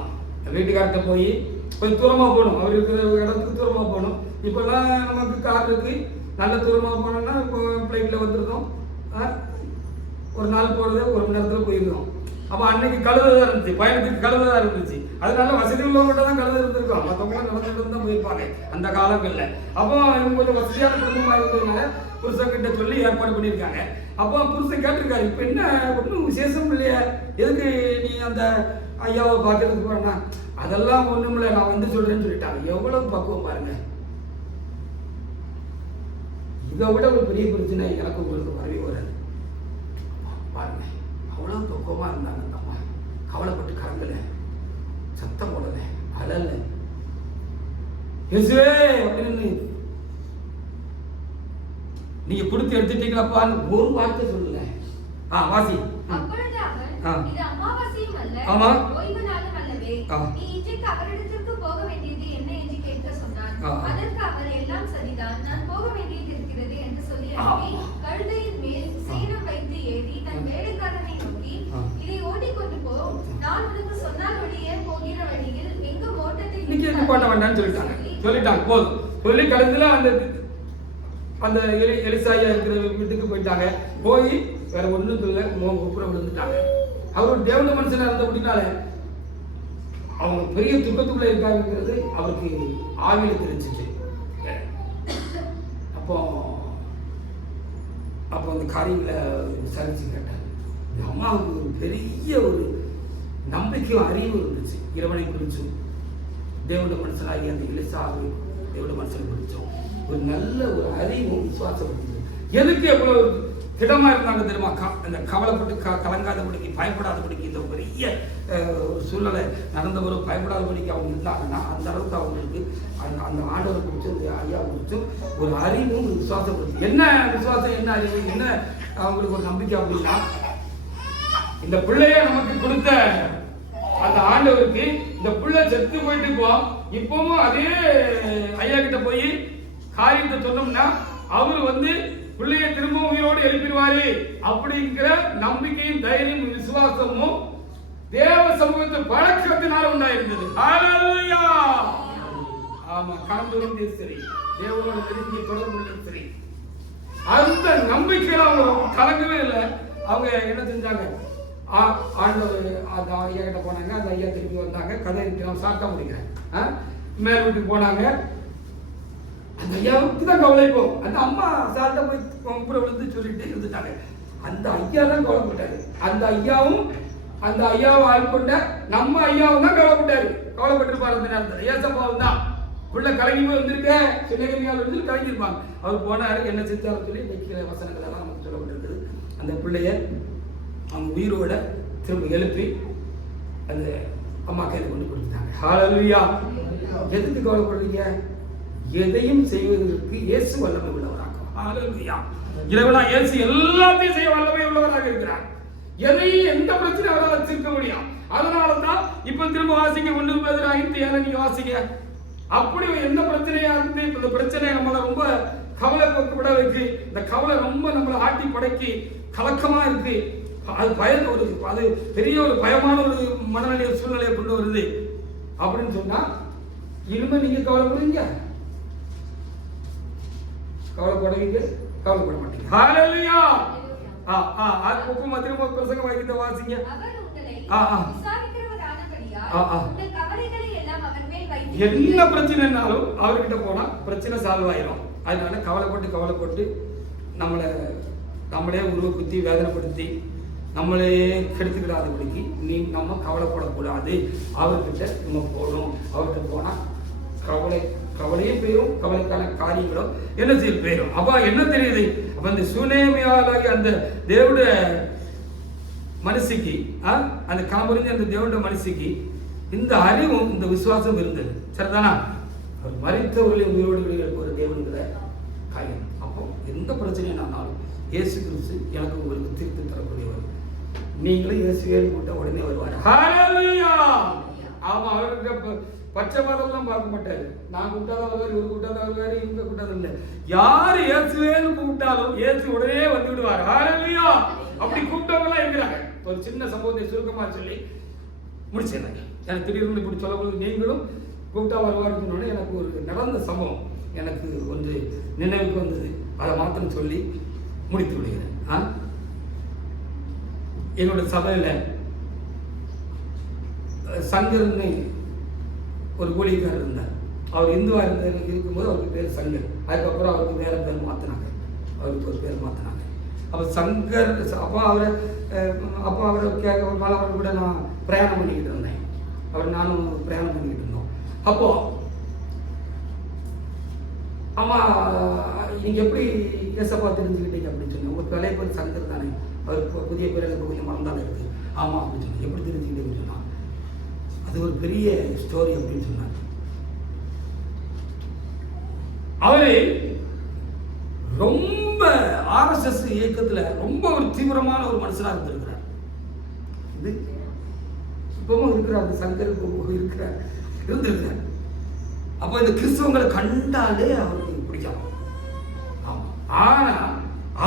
வீட்டுக்கார்ட்ட போய் கொஞ்சம் தூரமா போகணும், அவர் இருக்கிற இடத்துக்கு தூரமா போகணும். இப்பெல்லாம் நமக்கு கார் இருக்கு, நல்ல தூரமா போனோம்னா இப்போ பிளைட்ல வந்துருக்கோம். ஒரு நாள் போறது 1 மணி நேரத்துல போயிருந்தோம். அப்போ அன்னைக்கு கழுததான் இருந்துச்சு, பயணத்துக்கு கழுததான் இருந்துச்சு. அதனால வசதி உள்ளவங்கள்ட்ட தான் கழுத இருந்திருக்கோம், மற்றவங்களாம் நடந்துட்டு தான் போயிருப்பாங்க அந்த காலங்கள்ல. அப்போ இவங்க கொஞ்சம் வசதியான குடும்பமா இருந்ததுனால புருஷன் கிட்ட சொல்லி ஏற்பாடு பண்ணியிருக்காங்க. அப்போ புருஷன் கேட்டிருக்காரு, இப்போ என்ன ஒன்றும் விசேஷம் இல்லையா, எதுக்கு நீ அந்த ஐயாவை பார்க்கறதுக்கு போறேன்னா? அதெல்லாம் ஒண்ணும் இல்லை, நான் வந்து சொல்றேன்னு சொல்லிட்டாங்க. எவ்வளவு பக்குவம் பாருங்க. இதை விட ஒரு பெரிய பிரச்சனை எனக்கு உங்களுக்கு வரவே வராது பாருங்க. அவ்வளவு பக்குவமா இருந்தாங்க அந்த அம்மா. கவலைப்பட்டு கலங்கல, சத்தம் போடல, அழல, இயேசுவே அப்படின்னு நீங்க கொடுத்து எடுத்துட்டீங்களாப்பான்னு ஒரு வார்த்தை சொல்லல. வாசி. ஆமா நீ இன்றைக்கு அவரிடத்திற்கு போக வேண்டியது என்ன என்று கேட்க சொன்னான். அதற்கு அவர் எல்லாம் சரிதான், நான் போக வேண்டியது இருக்கிறது என்று சொல்லி அனுப்பி கழுதையின் மேல் சேணம் வைத்து ஏறி தன் வேலைக்காரனை நோக்கி, இதை ஓட்டிக்கொண்டு போ, நான் உனக்கு சொன்னால் ஒழிய போகிற வழியில் எங்கும் ஓட்டத்தை போட்ட வேண்டாம்னு சொல்லிட்டாங்க. போதும் சொல்லி கழுத்துல அந்த எலிசாயா இருக்கிற வீட்டுக்கு போயிட்டாங்க. போய் வேற ஒண்ணும் சொல்ல, குப்புற விழுந்துட்டாங்க. அவர் தேவன மனுஷனா இருந்த அப்படின்னால அவங்க பெரிய துக்கத்துக்குள்ள இருக்காங்கிறது அவருக்கு ஆவியில தெரிஞ்சிச்சு. அப்போ அந்த காரியங்களை விசாரிச்சு கேட்டார். அம்மாவுக்கு ஒரு பெரிய ஒரு நம்பிக்கையும் அறிவு இருந்துச்சு. இறைவனை குறிச்சும் தேவன மனுஷனாகி அந்த எலிசாவை தேவன மனுஷனை குறிச்சும் ஒரு நல்ல ஒரு அறிவும் விசுவாசம் இருந்தது. எதுக்கு எவ்வளவு திடமா இருந்தாங்க தெரியுமா? அந்த கவலைப்பட்டு கலங்காதபடிக்கு, பயப்படாதபடிக்கு, இந்த பெரிய ஒரு சூழ்நிலை நடந்தவரும் பயப்படாதபடிக்கு அவங்க இருந்தாங்கன்னா அந்த அளவுக்கு அவங்களுக்கு அந்த ஆண்டவரை குறிச்சும் இந்த ஐயா குறிச்சும் ஒரு அறிவும் ஒரு விசுவாசம் இருக்கு. என்ன விசுவாசம், என்ன அறிவு, என்ன அவங்களுக்கு ஒரு நம்பிக்கை அப்படின்னா, இந்த பிள்ளைய நமக்கு கொடுத்த அந்த ஆண்டவருக்கு இந்த பிள்ளை செத்து போயிட்டு இப்பவும் அதே ஐயா கிட்ட போய் காரியத்தை சொன்னோம்னா அவரு பிள்ளையை திரும்பவும் உயிரோடு எழுப்பிடுவாரு அப்படிங்கிற நம்பிக்கையும் தைரியம் விசுவாசமும் தேவ சமூகத்து பழக்கத்தினால உண்டாயிருந்தது. ஹல்லேலூயா. ஆமா, கடந்து சரி, தேவனோட நெருங்கிய தொடர்பு சரி, அந்த நம்பிக்கையில அவங்க கலங்கவே இல்லை. அவங்க என்ன செஞ்சாங்க, ஆண்டவர் அந்த ஐயா கிட்ட போனாங்க. அந்த ஐயா திருப்பி வந்தாங்க. கதை நான் சாப்பிட்டா முடிக்கிறேன். மேல் வீட்டுக்கு போனாங்க. அந்த ஐயாவுக்கு தான் கவலை போகும். அந்த அம்மா சாப்பிட்ட போய் கும்பிட விழுந்து சொல்லிட்டு இருந்துட்டாங்க. அந்த ஐயா தான் கவலைப்பட்டாரு. அந்த ஐயாவை ஆள்கொண்ட நம்ம ஐயாவும் தான் கவலைப்பட்டாரு. கவலைப்பட்டிருப்பாரு அந்த நேரத்தில். ஏசப்பாவும் தான் உள்ள கலங்கி போய் வந்திருக்க, சின்னகரியால் வந்து கலங்கிருப்பாங்க. அவர் போனாரு, என்ன செஞ்சாலும் சொல்லி வைக்கிற வசனங்கள் எல்லாம் நமக்கு சொல்லப்பட்டிருக்குது. அந்த பிள்ளைய அவங்க உயிரோட திரும்ப எழுப்பி அந்த அம்மா கையில் கொண்டு கொடுத்துட்டாங்க. ஹல்லேலூயா. எதுக்கு கவலைப்படுறீங்க? எதையும் செய்வதற்கு இயேசு வல்லமை உள்ளவராகும். ஹல்லேலூயா. இறைவனா இயேசு எல்லாத்தையும் செய்ய வல்லமை உள்ளவராக இருக்கிறார். எதையும் எந்த பிரச்சனை அவரால் தீர்க்க முடியும். அதனால தான் இப்ப திரும்ப வாசிங்க 1:5 நீங்க வாசிங்க. அப்படி எந்த பிரச்சனையா இருந்து இந்த பிரச்சனை நம்மளை ரொம்ப கவலை விட வைக்கு. இந்த கவலை ரொம்ப நம்மளை ஆட்டி படைக்கி கலக்கமா இருக்கு. அது அது பெரிய ஒரு பயமான ஒரு மனநிலை சூழ்நிலையை கொண்டு வருது அப்படின்னு சொன்னா இனிமே நீங்க கவலைப்படுவீங்க? கவலைப்படுவீங்க? கவலைப்பட மாட்டீங்க. ஹல்லேலூயா. திரும்ப பிரசங்க வாக்கியத்தை வாசிங்க. என்ன பிரச்சனைனாலும் அவர்கிட்ட போனா பிரச்சனை சால்வ் ஆயிரும். அதனால கவலைப்பட்டு நம்மளே உருவக்குத்தி வேதனைப்படுத்தி நம்மளே கெடுத்துக்கிடாதபடிக்கு நம்ம கவலைப்படக்கூடாது. அவர்கிட்ட நம்ம போகணும். அவர்கிட்ட போனா கவலையே போயிடும். கவலைக்கான காரியங்களும் என்ன செய்ய போயிடும். அப்ப என்ன தெரியுது? அப்ப இந்த சுனேமியாலாகி அந்த தேவனுடைய மனுஷிக்கு, அந்த காமறிஞ்ச அந்த தேவனுடைய மனுஷிக்கு இந்த அறிவும் இந்த விசுவாசம் இருந்தது. சரிதானா? அவர் மரித்தவர்களை உயிரோடு ஒரு தேவனுங்கிற காரியம். அப்போ எந்த பிரச்சனைனாலும் இயேசு கிறிஸ்து எனக்கு உங்களுக்கு தீர்த்து தரக்கூடியவர். நீங்களும் இயேசுவே கூட்ட உடனே வருவார். ஹல்லேலூயா. ஆமா, அவருக்கு பச்சைவாதம்லாம் பார்க்க மாட்டாரு. நான் கூப்பிட்டாதான் வருவார், இவர் கூப்பிட்டாதான் வருவாரு, இவங்க கூப்பிட்டாதான் இல்லை. யார் இயேசுவேன்னு கூப்பிட்டாலும் இயேசு உடனே வந்து விடுவார். ஹல்லேலூயா. அப்படி கூப்பிட்டவங்களாம் இருக்கிறாங்க. ஒரு சின்ன சம்பவத்தை சுருக்கமா சொல்லி முடிச்சிடுறாங்க. எனக்கு திடீர்னு இப்படி சொல்லக்கூடிய நீங்களும் கூப்பிட்டா வருவாருன்னு எனக்கு ஒரு நடந்த சம்பவம் எனக்கு வந்து நினைவுக்கு வந்தது. அதை மாத்திரம் சொல்லி முடித்து விடுகிறேன். என்னோட சபையில சங்கர்னு ஒரு ஊழியக்காரர் இருந்தார். அவர் இந்துவா இருக்கும்போது அவருக்கு பேர் சங்கர். அதுக்கப்புறம் அவருக்கு வேற பேர் மாத்தினாங்க. அவருக்கு ஒரு பேர் மாத்தினாங்க. அப்போ சங்கர் அப்போ அவரை கேட்க ஒரு நாள் அவர் கூட நான் பிரயாணம் பண்ணிக்கிட்டு இருந்தேன். நானும் பிரயாணம் பண்ணிக்கிட்டு இருந்தோம். அப்போ ஆமா, நீங்க எப்படி ஏசப்பா தெரிஞ்சுக்கிட்டீங்க அப்படின்னு சொன்னேன். உங்க பழைய பேர் சங்கர் தானே, அவருக்கு புதிய பேர் எனக்கு கொஞ்சம் மறந்தாலும் இருக்கு. ஆமா அப்படின்னு சொன்னேன். எப்படி தெரிஞ்சுக்கிட்டீங்கன்னு சொன்னா அது ஒரு பெரிய ஸ்டோரி அப்படின்னு சொன்னார். அவரு ரொம்ப RSS இயக்கத்துல ரொம்ப ஒரு தீவிரமான ஒரு மனுஷனா இருந்திருக்கிறார். இது இப்பவும் இருக்கிறார். அந்த சங்கர் இருந்திருக்கிறார். அப்போ இந்த கிறிஸ்தவங்களை கண்டாலே அவருக்கு பிடிக்கும். ஆனா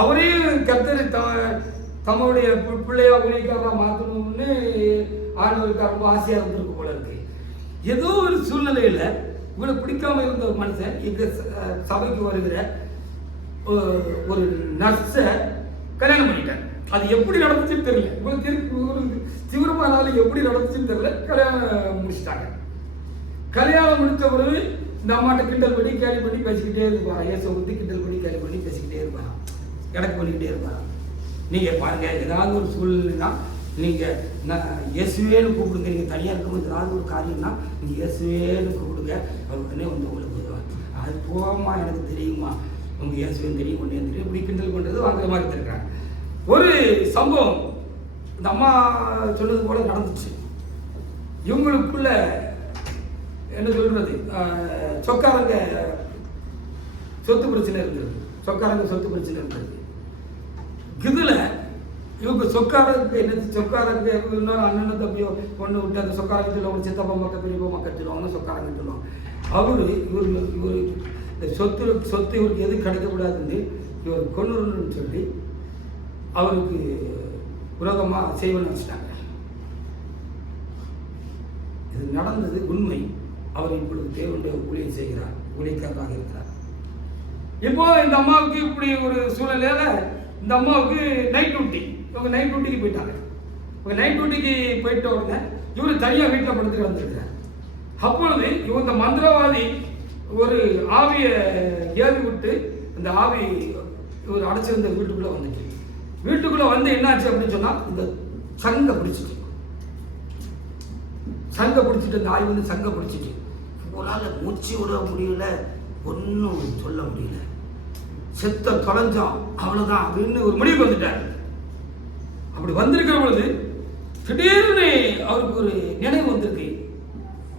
அவரே கர்த்தரை தம்முடைய பிள்ளையா உரிக்காரா மாற்றணும்னு ஆண்டவருக்கு ரொம்ப ஆசையா இருந்திருக்கு போல இருக்கு. ஏதோ ஒரு சூழ்நிலையில இவனை பிடிக்காம இருந்த ஒரு மனுஷன் எங்க சபைக்கு வருகிற ஒரு நர்ஸை கல்யாணம் பண்ணிட்டார். அது எப்படி நடந்துச்சுன்னு தெரியல. இவங்களுக்கு ஒரு தீவிரமானாலும் எப்படி நடந்துச்சுன்னு தெரியல. கல்யாணம் முடிச்சுட்டாங்க. கல்யாணம் முடிச்ச பிறகு இந்த அம்மாட்ட கிண்டல் பண்ணி கேலி பண்ணி பேசிக்கிட்டே இருப்பாரா. இயேசு வந்து கிண்டல் பண்ணி கேலி பண்ணி பேசிக்கிட்டே இருப்பாரா. எனக்கு பண்ணிக்கிட்டே இருப்பாரா. நீங்க பாருங்க, ஏதாவது ஒரு சூழ்நிலைனா நீங்க இயேசுவேன்னு கூப்பிடுங்க. நீங்க தனியா இருக்கும்போது ஏதாவது ஒரு காரியம்னா நீங்க இயேசுவேன்னு கூப்பிடுங்க. அவர் உடனே வந்து உங்களுக்கு வருவார். அது போமா, எனக்கு தெரியுமா, உங்க இயேசுவேன்னு தெரியும், ஒன்னே தெரியும், இப்படி கிண்டல் பண்றது வாங்குற மாதிரி இருக்காங்க. ஒரு சம்பவம் இந்த அம்மா சொன்னது போல நடந்துச்சு. இவங்களுக்குள்ள என்ன சொல்றது, சொக்காரங்க சொத்து பிரச்சனை இருந்தது. சொத்து பிரச்சனை இருந்தது. இதுல இவங்க சொக்காரங்க என்ன, சொக்காரங்க இன்னொரு அண்ணன் தம்பியோ பொண்ணு விட்டு அந்த சொக்காரங்க சொல்லுவாங்க, சித்தப்பா மக்கள் பெரியப்பா மக்கள் சொல்லுவாங்க, சொக்காரங்க சொல்லுவாங்க. இவரு இந்த சொத்து இவருக்கு எது கிடைக்கக்கூடாதுன்னு இவர் கொன்னுன்னு சொல்லி அவருக்கு விரோதமாக செய்வன்னு வச்சுட்டாங்க. இது நடந்தது உண்மை. அவர் இப்பொழுது தேவனுடைய ஊழியம் செய்கிறார், ஊழியக்காரராக இருக்கிறார். இப்போ இந்த அம்மாவுக்கு இப்படி ஒரு சூழ்நிலையில இந்த அம்மாவுக்கு நைட் டியூட்டி, இவங்க நைட் டியூட்டிக்கு போயிட்டாங்க. இவங்க நைட் டியூட்டிக்கு போயிட்ட உடனே இவர் தனியாக வீட்டில் படுத்து கிடந்திருக்கிறார். அப்பொழுது இவங்க மந்திரவாதி ஒரு ஆவியை ஏவி விட்டு இந்த ஆவி இவர் அடைச்சிருந்த வீட்டுக்குள்ளே வந்துச்சு. வீட்டுக்குள்ளே வந்து என்னாச்சு அப்படின்னு சொன்னால் இந்த சங்கை பிடிச்சிட்டு இந்த ஆய் வந்து சங்கை பிடிச்சிட்டு உங்களால் மூச்சு விட முடியல, ஒன்றும் சொல்ல முடியல, செத்த தொலைஞ்சோம் அவ்வளோதான் அப்படின்னு ஒரு முடிவுக்கு வந்துட்டார். அப்படி வந்திருக்கிற பொழுது திடீர்னு அவருக்கு ஒரு நினைவு வந்திருக்கு.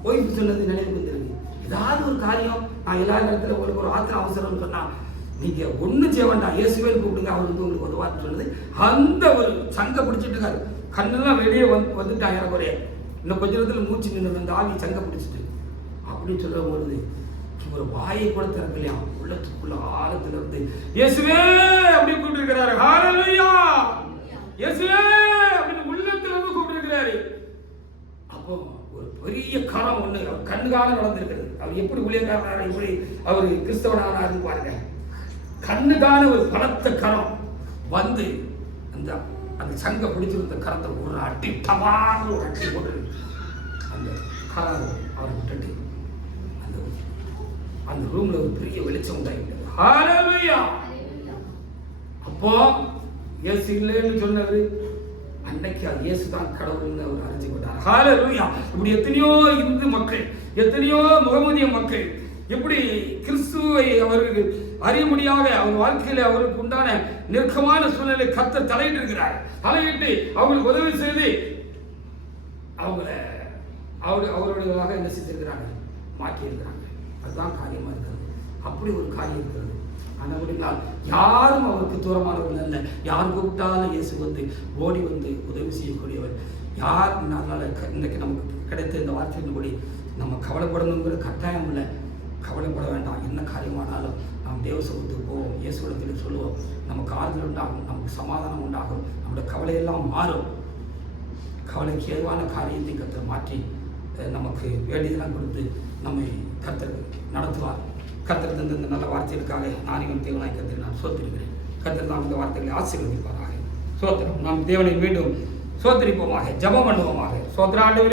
ஒய்ஃபு சொன்னது நினைவு வந்திருக்கு. ஏதாவது ஒரு காரியம் நான் எல்லா நேரத்தில் உங்களுக்கு ஒரு ஆத்திரம் அவசரம்னு சொன்னால் நீங்கள் ஒன்றும் செய்ய வேண்டாம், இயேசுவே கூப்பிடுங்க, அவர் வந்து உங்களுக்கு உதவான்னு சொன்னது. அந்த ஒரு சங்கை பிடிச்சிட்டு இருக்காரு. கண்ணெல்லாம் வெளியே வந்துட்டாங்க. எனக்கு ஒரே இன்னும் கொஞ்ச நேரத்தில் மூச்சு நின்று அந்த ஆவி சங்கை பிடிச்சிட்டு அப்படின்னு சொல்ற பொழுது ஒரு வாயை கூட திறக்கலையா, உள்ளத்துக்குள்ள ஆழத்துல இருந்து இயேசுவே அப்படி கூப்பிட்டு இருக்கிறாரு. ஹல்லேலூயா, இயேசுவே அப்படின்னு உள்ளத்துல இருந்து கூப்பிட்டு இருக்கிறாரு. அப்போ ஒரு பெரிய கரம் ஒண்ணு அவர் கண்ணுகாண நடந்திருக்கிறது. அவர் எப்படி ஊழியக்காரனார், எப்படி அவர் கிறிஸ்தவனானாருன்னு பாருங்க. கண்ணுகான ஒரு பலத்த கரம் வந்து அந்த அந்த சங்கை பிடிச்சிருந்த கரத்தை ஒரு அட்டி டமான ஒரு அட்டி போட்டு அந்த கரம் அவரை விட்டுட்டு அந்த ரூம்ல ஒரு பெரிய வெளிச்சம் உண்டாயிட்டது. ஹல்லேலூயா. அப்போ இயேசு இல்லைன்னு சொன்னவர் அன்னைக்கு இயேசு தான் கடவுள்னு அவர் அறிஞ்சு கொண்டார். ஹல்லேலூயா. இப்படி எத்தனையோ இந்து மக்கள், எத்தனையோ முகமதிய மக்கள் எப்படி கிறிஸ்துவை அவருக்கு அறிய முடியாத அவர் வாழ்க்கையில அவருக்கு உண்டான நெருக்கமான சூழ்நிலை கர்த்தர் தலையிட்டு இருக்கிறார். தலையிட்டு அவங்களுக்கு உதவி செய்து அவருடையதாக என்ன செஞ்சிருக்கிறாங்க, மாற்றி இருக்கிறாங்க. அதுதான் காரியமா இருக்கிறது. அப்படி ஒரு காரியம் இருக்கிறது. ஆனால் யாரும் அவருக்கு தூரமானவர்கள் அல்ல. யார் கூப்பிட்டாலும் இயேசு வந்து ஓடி வந்து உதவி செய்யக்கூடியவர். யார் அதனால இன்னைக்கு நமக்கு கிடைத்த இந்த வார்த்தையின்படி நம்ம கவலைப்படணுங்கிற கட்டாயம் இல்லை. கவலைப்பட வேண்டாம். என்ன காரியமானாலும் நாம் தேவ சமூகத்துக்கு போவோம், இயேசுவிடத்தில் சொல்லுவோம். நமக்கு ஆறுதல் உண்டாகும், நமக்கு சமாதானம் உண்டாகும், நம்முடைய கவலையெல்லாம் மாறும். கவலைக்கு ஏதுவான காரியத்தை கர்த்தர் மாற்றி நமக்கு வேண்டியதெல்லாம் கொடுத்து நம்மை கர்த்தர் நடத்துவார். கர்த்தர் தந்த இந்த நல்ல வார்த்தைகளுக்காக நான் இவன் தேவனாய் கர்த்தரை நான் சோத்திருக்கிறேன். கர்த்தர் நாம் இந்த வார்த்தைகளை ஆசீர்வதிப்பாராக. சோத்திரம். நாம் தேவனை மீண்டும் சோத்திரிப்போமாக, ஜெபம் பண்ணுவோமாக. சோத்திர ஆண்டவரே,